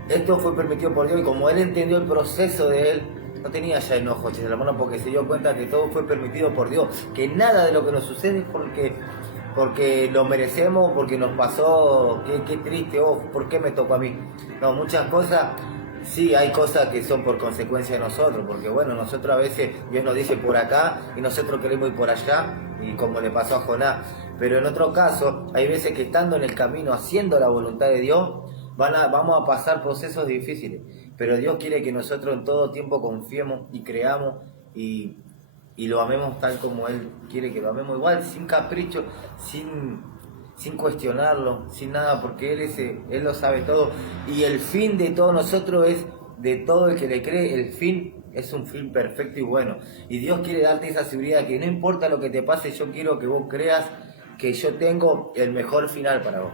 Esto fue permitido por Dios y como él entendió el proceso de él, no tenía ya enojo, hermano, porque se dio cuenta que todo fue permitido por Dios, que nada de lo que nos sucede es porque lo merecemos, porque nos pasó, qué triste, ¿por qué me tocó a mí? No, muchas cosas, sí, hay cosas que son por consecuencia de nosotros, porque bueno, nosotros a veces Dios nos dice por acá y nosotros queremos ir por allá, y como le pasó a Jonás, pero en otro caso, hay veces que estando en el camino, haciendo la voluntad de Dios, vamos a pasar procesos difíciles. Pero Dios quiere que nosotros en todo tiempo confiemos y creamos y lo amemos tal como Él quiere que lo amemos, igual, sin capricho, sin cuestionarlo, sin nada, porque Él lo sabe todo. Y el fin de todos nosotros es, de todo el que le cree, el fin es un fin perfecto y bueno. Y Dios quiere darte esa seguridad que no importa lo que te pase, yo quiero que vos creas que yo tengo el mejor final para vos.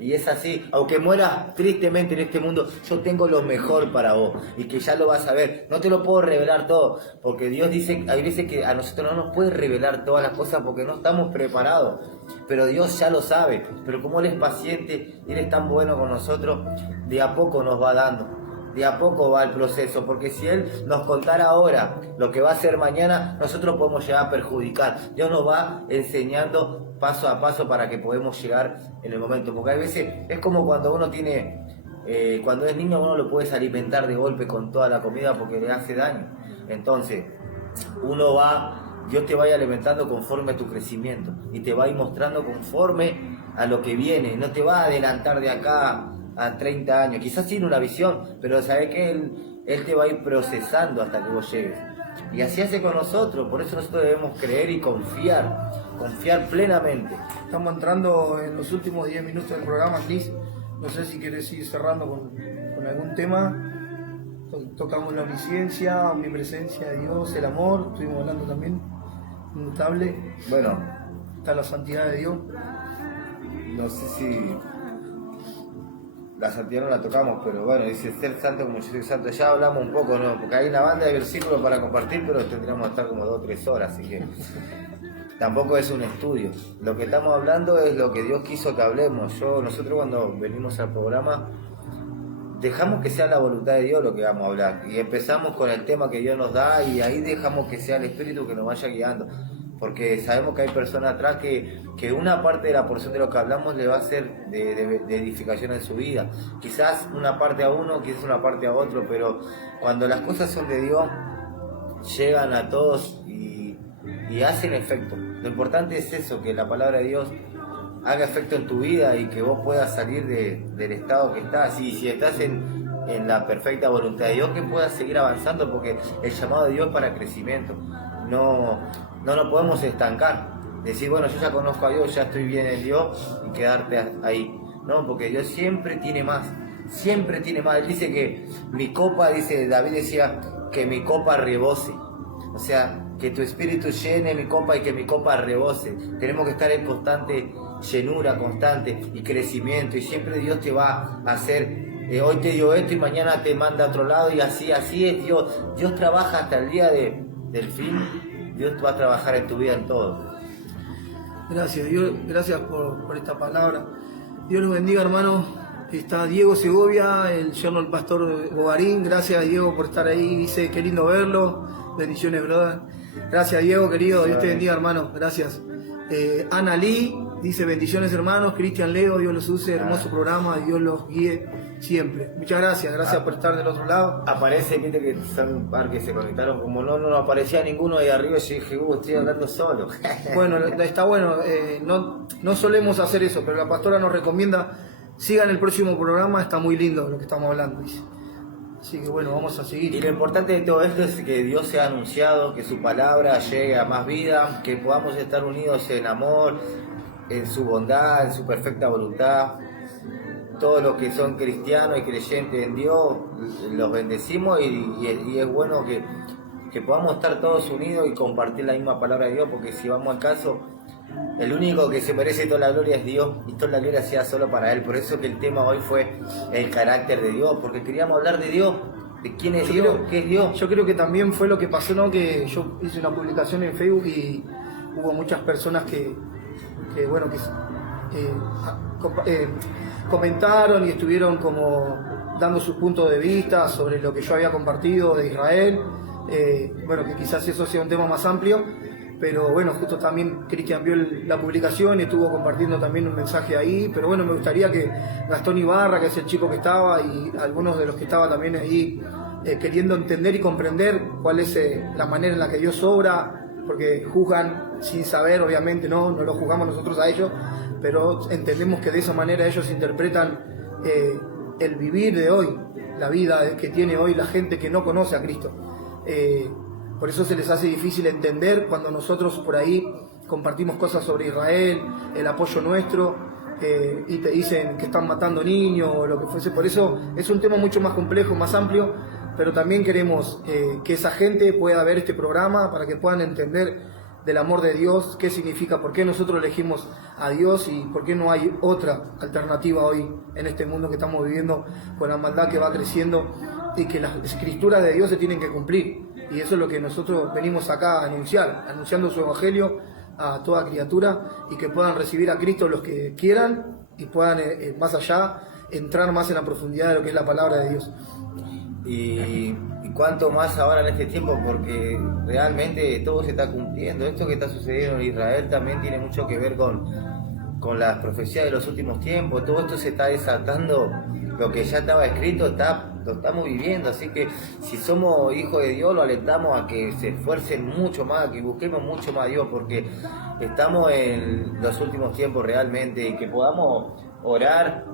Y es así, aunque mueras tristemente en este mundo, yo tengo lo mejor para vos y que ya lo vas a ver. No te lo puedo revelar todo, porque Dios dice, hay veces que a nosotros no nos puede revelar todas las cosas porque no estamos preparados, pero Dios ya lo sabe. Pero como Él es paciente, Él es tan bueno con nosotros, de a poco nos va dando. De a poco va el proceso, porque si Él nos contara ahora lo que va a hacer mañana, nosotros podemos llegar a perjudicar. Dios nos va enseñando paso a paso para que podamos llegar en el momento, porque hay veces es como cuando uno tiene, cuando es niño uno lo puedes alimentar de golpe con toda la comida porque le hace daño. Entonces Dios te va a ir alimentando conforme a tu crecimiento y te va a ir mostrando conforme a lo que viene, no te va a adelantar de acá a 30 años, quizás tiene una visión, pero sabes que Él te va a ir procesando hasta que vos llegues. Y así hace con nosotros, por eso nosotros debemos creer y confiar plenamente. Estamos entrando en los últimos 10 minutos del programa, Cris. No sé si querés ir cerrando con algún tema. Tocamos la omnisciencia, omnipresencia de Dios, el amor, estuvimos hablando también, inmutable. Bueno, está la santidad de Dios. No sé si la santidad no la tocamos, pero bueno, dice ser santo como yo soy santo. Ya hablamos un poco, ¿no? Porque hay una banda de versículos para compartir, pero tendríamos que estar como 2 o 3 horas, así que tampoco es un estudio. Lo que estamos hablando es lo que Dios quiso que hablemos. Nosotros cuando venimos al programa, dejamos que sea la voluntad de Dios lo que vamos a hablar. Y empezamos con el tema que Dios nos da y ahí dejamos que sea el Espíritu que nos vaya guiando. Porque sabemos que hay personas atrás que una parte de la porción de lo que hablamos le va a ser de edificación en su vida. Quizás una parte a uno, quizás una parte a otro, pero cuando las cosas son de Dios, llegan a todos y hacen efecto. Lo importante es eso, que la palabra de Dios haga efecto en tu vida y que vos puedas salir del estado que estás. Y si estás en la perfecta voluntad de Dios, que puedas seguir avanzando, porque el llamado de Dios es para crecimiento. No nos podemos estancar, decir, bueno, yo ya conozco a Dios, ya estoy bien en Dios y quedarte ahí. No, porque Dios siempre tiene más, siempre tiene más. Él dice que mi copa, David decía, que mi copa rebose. O sea, que tu espíritu llene mi copa y que mi copa rebose. Tenemos que estar en constante llenura, constante y crecimiento, y siempre Dios te va a hacer, hoy te dio esto y mañana te manda a otro lado, y así es Dios. Dios trabaja hasta el día del fin. Dios va a trabajar en tu vida en todo. Gracias, Dios, gracias por esta palabra. Dios los bendiga, hermano. Está Diego Segovia, el yerno del pastor Bogarín. Gracias, Diego, por estar ahí. Dice, qué lindo verlo. Bendiciones, brother. Gracias, Diego, querido. Dios te bendiga, hermano. Gracias. Ana Lee dice, bendiciones, hermanos. Cristian Leo, Dios los use. Hermoso programa. Dios los guíe siempre. Muchas gracias. Gracias por estar del otro lado. Aparece, viste que son un par que se conectaron. Como no aparecía ninguno ahí arriba, yo dije, estoy hablando solo. Bueno, está bueno. No solemos hacer eso, pero la pastora nos recomienda, sigan el próximo programa. Está muy lindo lo que estamos hablando, dice. Así que bueno, vamos a seguir. Y lo importante de todo esto es que Dios sea anunciado, que su palabra llegue a más vida, que podamos estar unidos en amor, en su bondad, en su perfecta voluntad. Todos los que son cristianos y creyentes en Dios, los bendecimos y es bueno que podamos estar todos unidos y compartir la misma palabra de Dios, porque si vamos al caso, el único que se merece toda la gloria es Dios, y toda la gloria sea solo para Él. Por eso que el tema hoy fue el carácter de Dios, porque queríamos hablar de Dios, de quién es Dios, qué es Dios. Yo creo que también fue lo que pasó, ¿no? Que yo hice una publicación en Facebook y hubo muchas personas que comentaron y estuvieron como dando sus puntos de vista sobre lo que yo había compartido de Israel. Que quizás eso sea un tema más amplio, pero bueno, justo también Cristian vio la publicación y estuvo compartiendo también un mensaje ahí. Pero bueno, me gustaría que Gastón Ibarra, que es el chico que estaba, y algunos de los que estaban también ahí queriendo entender y comprender cuál es la manera en la que Dios obra, porque juzgan sin saber, obviamente no lo juzgamos nosotros a ellos, pero entendemos que de esa manera ellos interpretan el vivir de hoy, la vida que tiene hoy la gente que no conoce a Cristo. Por eso se les hace difícil entender cuando nosotros por ahí compartimos cosas sobre Israel, el apoyo nuestro, y te dicen que están matando niños o lo que fuese. Por eso es un tema mucho más complejo, más amplio, pero también queremos que esa gente pueda ver este programa para que puedan entender del amor de Dios, qué significa, por qué nosotros elegimos a Dios y por qué no hay otra alternativa hoy en este mundo que estamos viviendo, con la maldad que va creciendo, y que las escrituras de Dios se tienen que cumplir. Y eso es lo que nosotros venimos acá a anunciar, anunciando su evangelio a toda criatura, y que puedan recibir a Cristo los que quieran y puedan más allá entrar más en la profundidad de lo que es la palabra de Dios. Y cuánto más ahora en este tiempo, porque realmente todo se está cumpliendo. Esto que está sucediendo en Israel también tiene mucho que ver con las profecías de los últimos tiempos. Todo esto se está desatando, lo que ya estaba escrito lo estamos viviendo. Así que si somos hijos de Dios, lo alentamos a que se esfuercen mucho más, que busquemos mucho más a Dios, porque estamos en los últimos tiempos realmente, y que podamos orar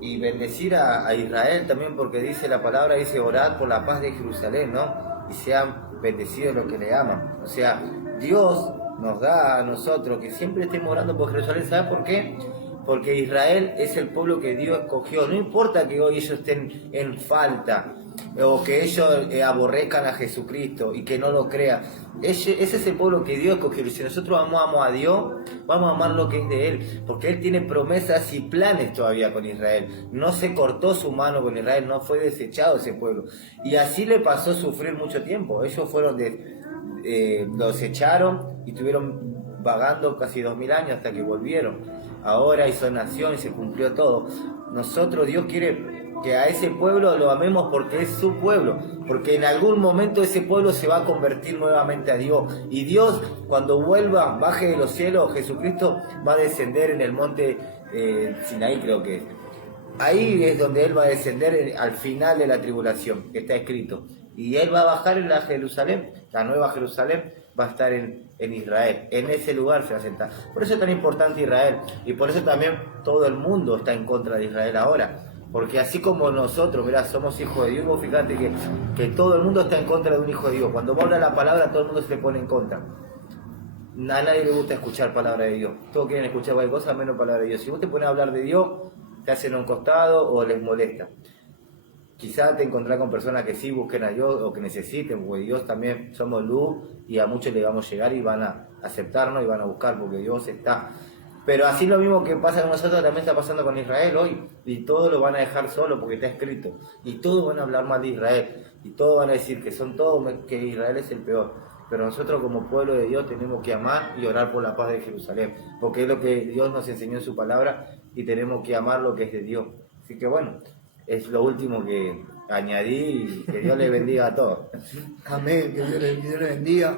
y bendecir a Israel también, porque dice la palabra, dice orad por la paz de Jerusalén, ¿no? Y sean bendecidos los que le aman. O sea, Dios nos da a nosotros que siempre estemos orando por Jerusalén. ¿Sabes por qué? Porque Israel es el pueblo que Dios escogió. No importa que hoy ellos estén en falta, o que ellos aborrezcan a Jesucristo y que no lo crean. Ese es el pueblo que Dios escogió. Y si nosotros amamos a Dios, vamos a amar lo que es de Él, porque Él tiene promesas y planes todavía con Israel. No se cortó su mano con Israel, no fue desechado ese pueblo. Y así le pasó sufrir mucho tiempo. Ellos fueron los echaron y estuvieron vagando casi 2000 años hasta que volvieron. Ahora hizo nación y se cumplió todo. Nosotros, Dios quiere que a ese pueblo lo amemos porque es su pueblo, porque en algún momento ese pueblo se va a convertir nuevamente a Dios, y Dios, cuando vuelva, baje de los cielos, Jesucristo va a descender en el monte Sinaí, creo que es. Ahí es donde Él va a descender al final de la tribulación, que está escrito, y Él va a bajar en la Jerusalén, la nueva Jerusalén va a estar en Israel, en ese lugar se va a sentar. Por eso es tan importante Israel, y por eso también todo el mundo está en contra de Israel ahora. Porque así como nosotros, mirá, somos hijos de Dios, vos fíjate que todo el mundo está en contra de un hijo de Dios. Cuando vos hablas la palabra, todo el mundo se le pone en contra. A nadie le gusta escuchar palabra de Dios. Todos quieren escuchar cualquier cosa menos palabra de Dios. Si vos te pones a hablar de Dios, te hacen a un costado o les molesta. Quizás te encontrás con personas que sí busquen a Dios o que necesiten, porque Dios también somos luz y a muchos le vamos a llegar y van a aceptarnos y van a buscar porque Dios está. Pero así lo mismo que pasa con nosotros también está pasando con Israel hoy, y todos lo van a dejar solo porque está escrito, y todos van a hablar mal de Israel, y todos van a decir que son todos, que Israel es el peor. Pero nosotros como pueblo de Dios tenemos que amar y orar por la paz de Jerusalén, porque es lo que Dios nos enseñó en su palabra, y tenemos que amar lo que es de Dios. Así que bueno, es lo último que añadí, y que Dios le bendiga a todos. Amén, que Dios le bendiga.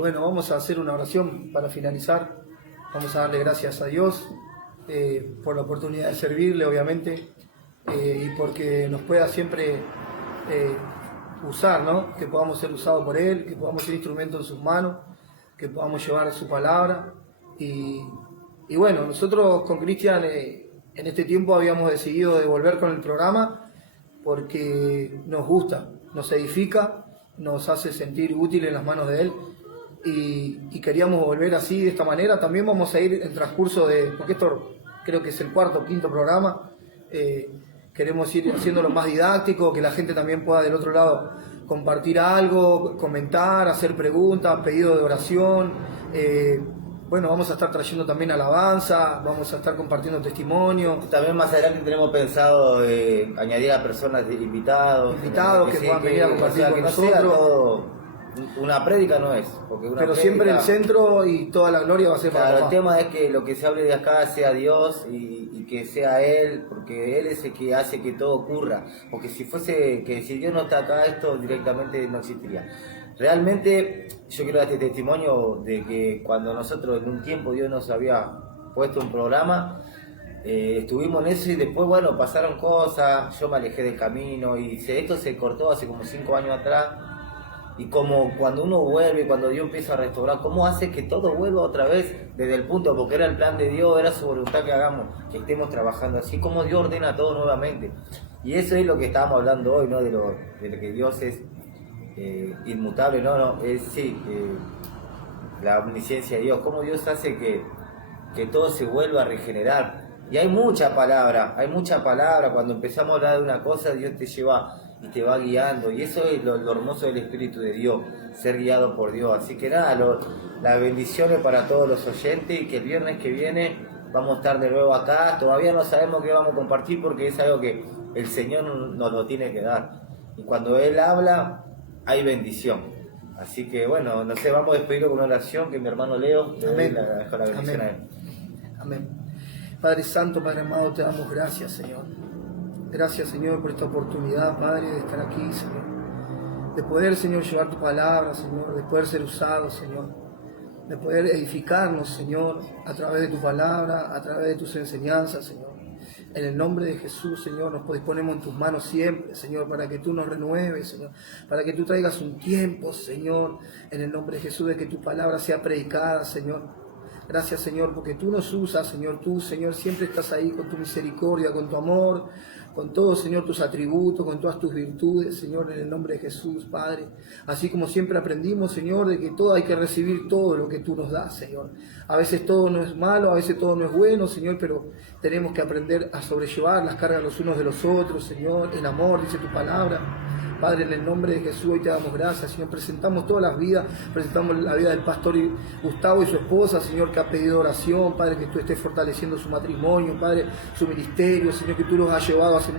Bueno, vamos a hacer una oración para finalizar. Vamos a darle gracias a Dios por la oportunidad de servirle, obviamente, y porque nos pueda siempre usar, ¿no? Que podamos ser usados por Él, que podamos ser instrumentos en sus manos, que podamos llevar su palabra. Y bueno, nosotros con Cristian en este tiempo habíamos decidido de volver con el programa porque nos gusta, nos edifica, nos hace sentir útil en las manos de Él. Y queríamos volver así, de esta manera. También vamos a ir en transcurso porque esto creo que es el cuarto o quinto programa, queremos ir haciéndolo más didáctico, que la gente también pueda del otro lado compartir algo, comentar, hacer preguntas, pedido de oración. Bueno, vamos a estar trayendo también alabanza, vamos a estar compartiendo testimonio. También más adelante tenemos pensado añadir a personas invitados que puedan venir a compartir con nosotros. Una prédica no es, porque una pero prédica, siempre el centro y toda la gloria va a ser para Claro, papá. el tema es que lo que se hable de acá sea Dios y que sea Él, porque Él es el que hace que todo ocurra. Porque si Dios no está acá, esto directamente no existiría. Realmente yo quiero dar este testimonio de que cuando nosotros en un tiempo Dios nos había puesto un programa, estuvimos en eso y después, bueno, pasaron cosas, yo me alejé del camino y esto se cortó hace como 5 años atrás. Y como cuando uno vuelve, cuando Dios empieza a restaurar, ¿cómo hace que todo vuelva otra vez desde el punto? Porque era el plan de Dios, era su voluntad que hagamos, que estemos trabajando así, como Dios ordena todo nuevamente. Y eso es lo que estábamos hablando hoy, ¿no? De lo que Dios es inmutable, es sí, la omnisciencia de Dios, cómo Dios hace que todo se vuelva a regenerar. Y hay mucha palabra, cuando empezamos a hablar de una cosa, Dios te lleva y te va guiando, y eso es lo hermoso del Espíritu de Dios, ser guiado por Dios. Así que nada, las bendiciones para todos los oyentes, y que el viernes que viene vamos a estar de nuevo acá. Todavía no sabemos qué vamos a compartir porque es algo que el Señor nos lo tiene que dar, y cuando Él habla hay bendición. Así que bueno, no sé, vamos a despedirlo con una oración que mi hermano Leo le Amén. dejo la bendición. Amén. A él. Amén. Padre Santo, Padre amado, te damos gracias, Señor. Gracias, Señor, por esta oportunidad, Padre, de estar aquí, Señor. De poder, Señor, llevar tu palabra, Señor. De poder ser usado, Señor. De poder edificarnos, Señor, a través de tu palabra, a través de tus enseñanzas, Señor. En el nombre de Jesús, Señor, nos disponemos en tus manos siempre, Señor, para que tú nos renueves, Señor. Para que tú traigas un tiempo, Señor, en el nombre de Jesús, de que tu palabra sea predicada, Señor. Gracias, Señor, porque tú nos usas, Señor. Tú, Señor, siempre estás ahí con tu misericordia, con tu amor, con todos, Señor, tus atributos, con todas tus virtudes, Señor, en el nombre de Jesús, Padre. Así como siempre aprendimos, Señor, de que todo hay que recibir todo lo que tú nos das, Señor. A veces todo no es malo, a veces todo no es bueno, Señor, pero tenemos que aprender a sobrellevar las cargas los unos de los otros, Señor, en amor, dice tu palabra. Padre, en el nombre de Jesús, hoy te damos gracias, Señor. Presentamos todas las vidas, presentamos la vida del pastor Gustavo y su esposa, Señor, que ha pedido oración, Padre, que tú estés fortaleciendo su matrimonio, Padre, su ministerio, Señor, que tú los has llevado hace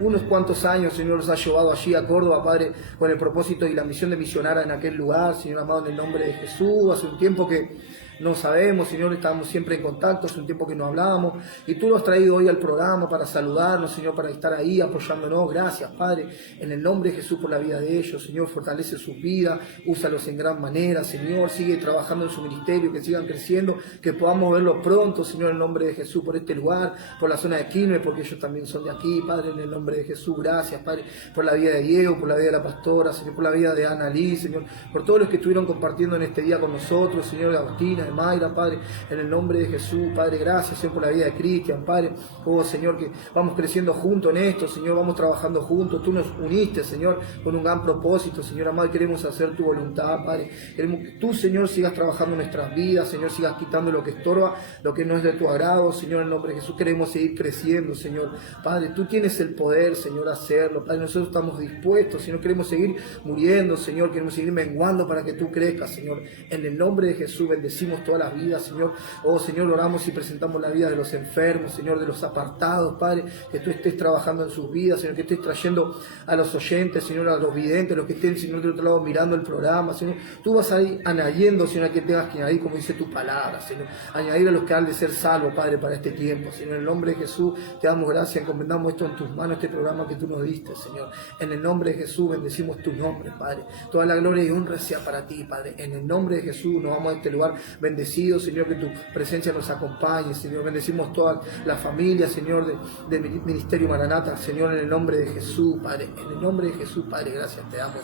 unos cuantos años, Señor, los has llevado allí a Córdoba, Padre, con el propósito y la misión de misionar en aquel lugar, Señor amado, en el nombre de Jesús. Hace un tiempo que no sabemos, Señor, estábamos siempre en contacto, hace un tiempo que no hablábamos, y tú lo has traído hoy al programa para saludarnos, Señor, para estar ahí apoyándonos. Gracias, Padre, en el nombre de Jesús por la vida de ellos, Señor, fortalece sus vidas, úsalos en gran manera, Señor, sigue trabajando en su ministerio, que sigan creciendo, que podamos verlo pronto, Señor, en el nombre de Jesús, por este lugar, por la zona de Quilmes, porque ellos también son de aquí, Padre, en el nombre de Jesús. Gracias, Padre, por la vida de Diego, por la vida de la pastora, Señor, por la vida de Ana Liz, Señor, por todos los que estuvieron compartiendo en este día con nosotros, Señor, de Agustina, de Mayra, Padre, en el nombre de Jesús, Padre, gracias, Señor, por la vida de Cristian, Padre, oh Señor, que vamos creciendo juntos en esto, Señor, vamos trabajando juntos, tú nos uniste, Señor, con un gran propósito, Señor amado, y queremos hacer tu voluntad, Padre, queremos que tú, Señor, sigas trabajando en nuestras vidas, Señor, sigas quitando lo que estorba, lo que no es de tu agrado, Señor, en el nombre de Jesús, queremos seguir creciendo, Señor, Padre, tú tienes el poder, Señor, hacerlo, Padre, nosotros estamos dispuestos, Señor, queremos seguir muriendo, Señor, queremos seguir menguando para que tú crezcas, Señor, en el nombre de Jesús, bendecimos todas las vidas, Señor. Oh Señor, oramos y presentamos la vida de los enfermos, Señor, de los apartados, Padre, que tú estés trabajando en sus vidas, Señor, que estés trayendo a los oyentes, Señor, a los videntes, los que estén, Señor, del otro lado mirando el programa, Señor, tú vas a ir añadiendo, Señor, a que tengas que añadir, como dice tu palabra, Señor, añadir a los que han de ser salvos, Padre, para este tiempo, Señor, en el nombre de Jesús, te damos gracias, encomendamos esto en tus manos, este programa que tú nos diste, Señor, en el nombre de Jesús, bendecimos tu nombre, Padre, toda la gloria y honra sea para ti, Padre, en el nombre de Jesús, nos vamos a este lugar bendecidos, Señor, que tu presencia nos acompañe, Señor, bendecimos toda la familia, Señor, del Ministerio Maranata, Señor, en el nombre de Jesús, Padre, en el nombre de Jesús, Padre, gracias te damos,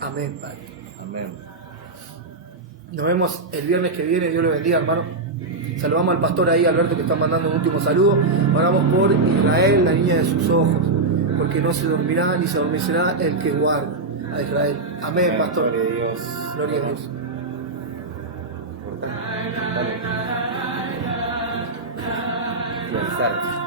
amén, Padre. Amén. Nos vemos el viernes que viene, Dios le bendiga, hermano. Saludamos al pastor ahí, Alberto, que está mandando un último saludo. Oramos por Israel, la niña de sus ojos, porque no se dormirá ni se adormecerá el que guarda a Israel. Amén, Amén. pastor. Gloria a Dios. Gloria a Dios. Dale. Finalizar.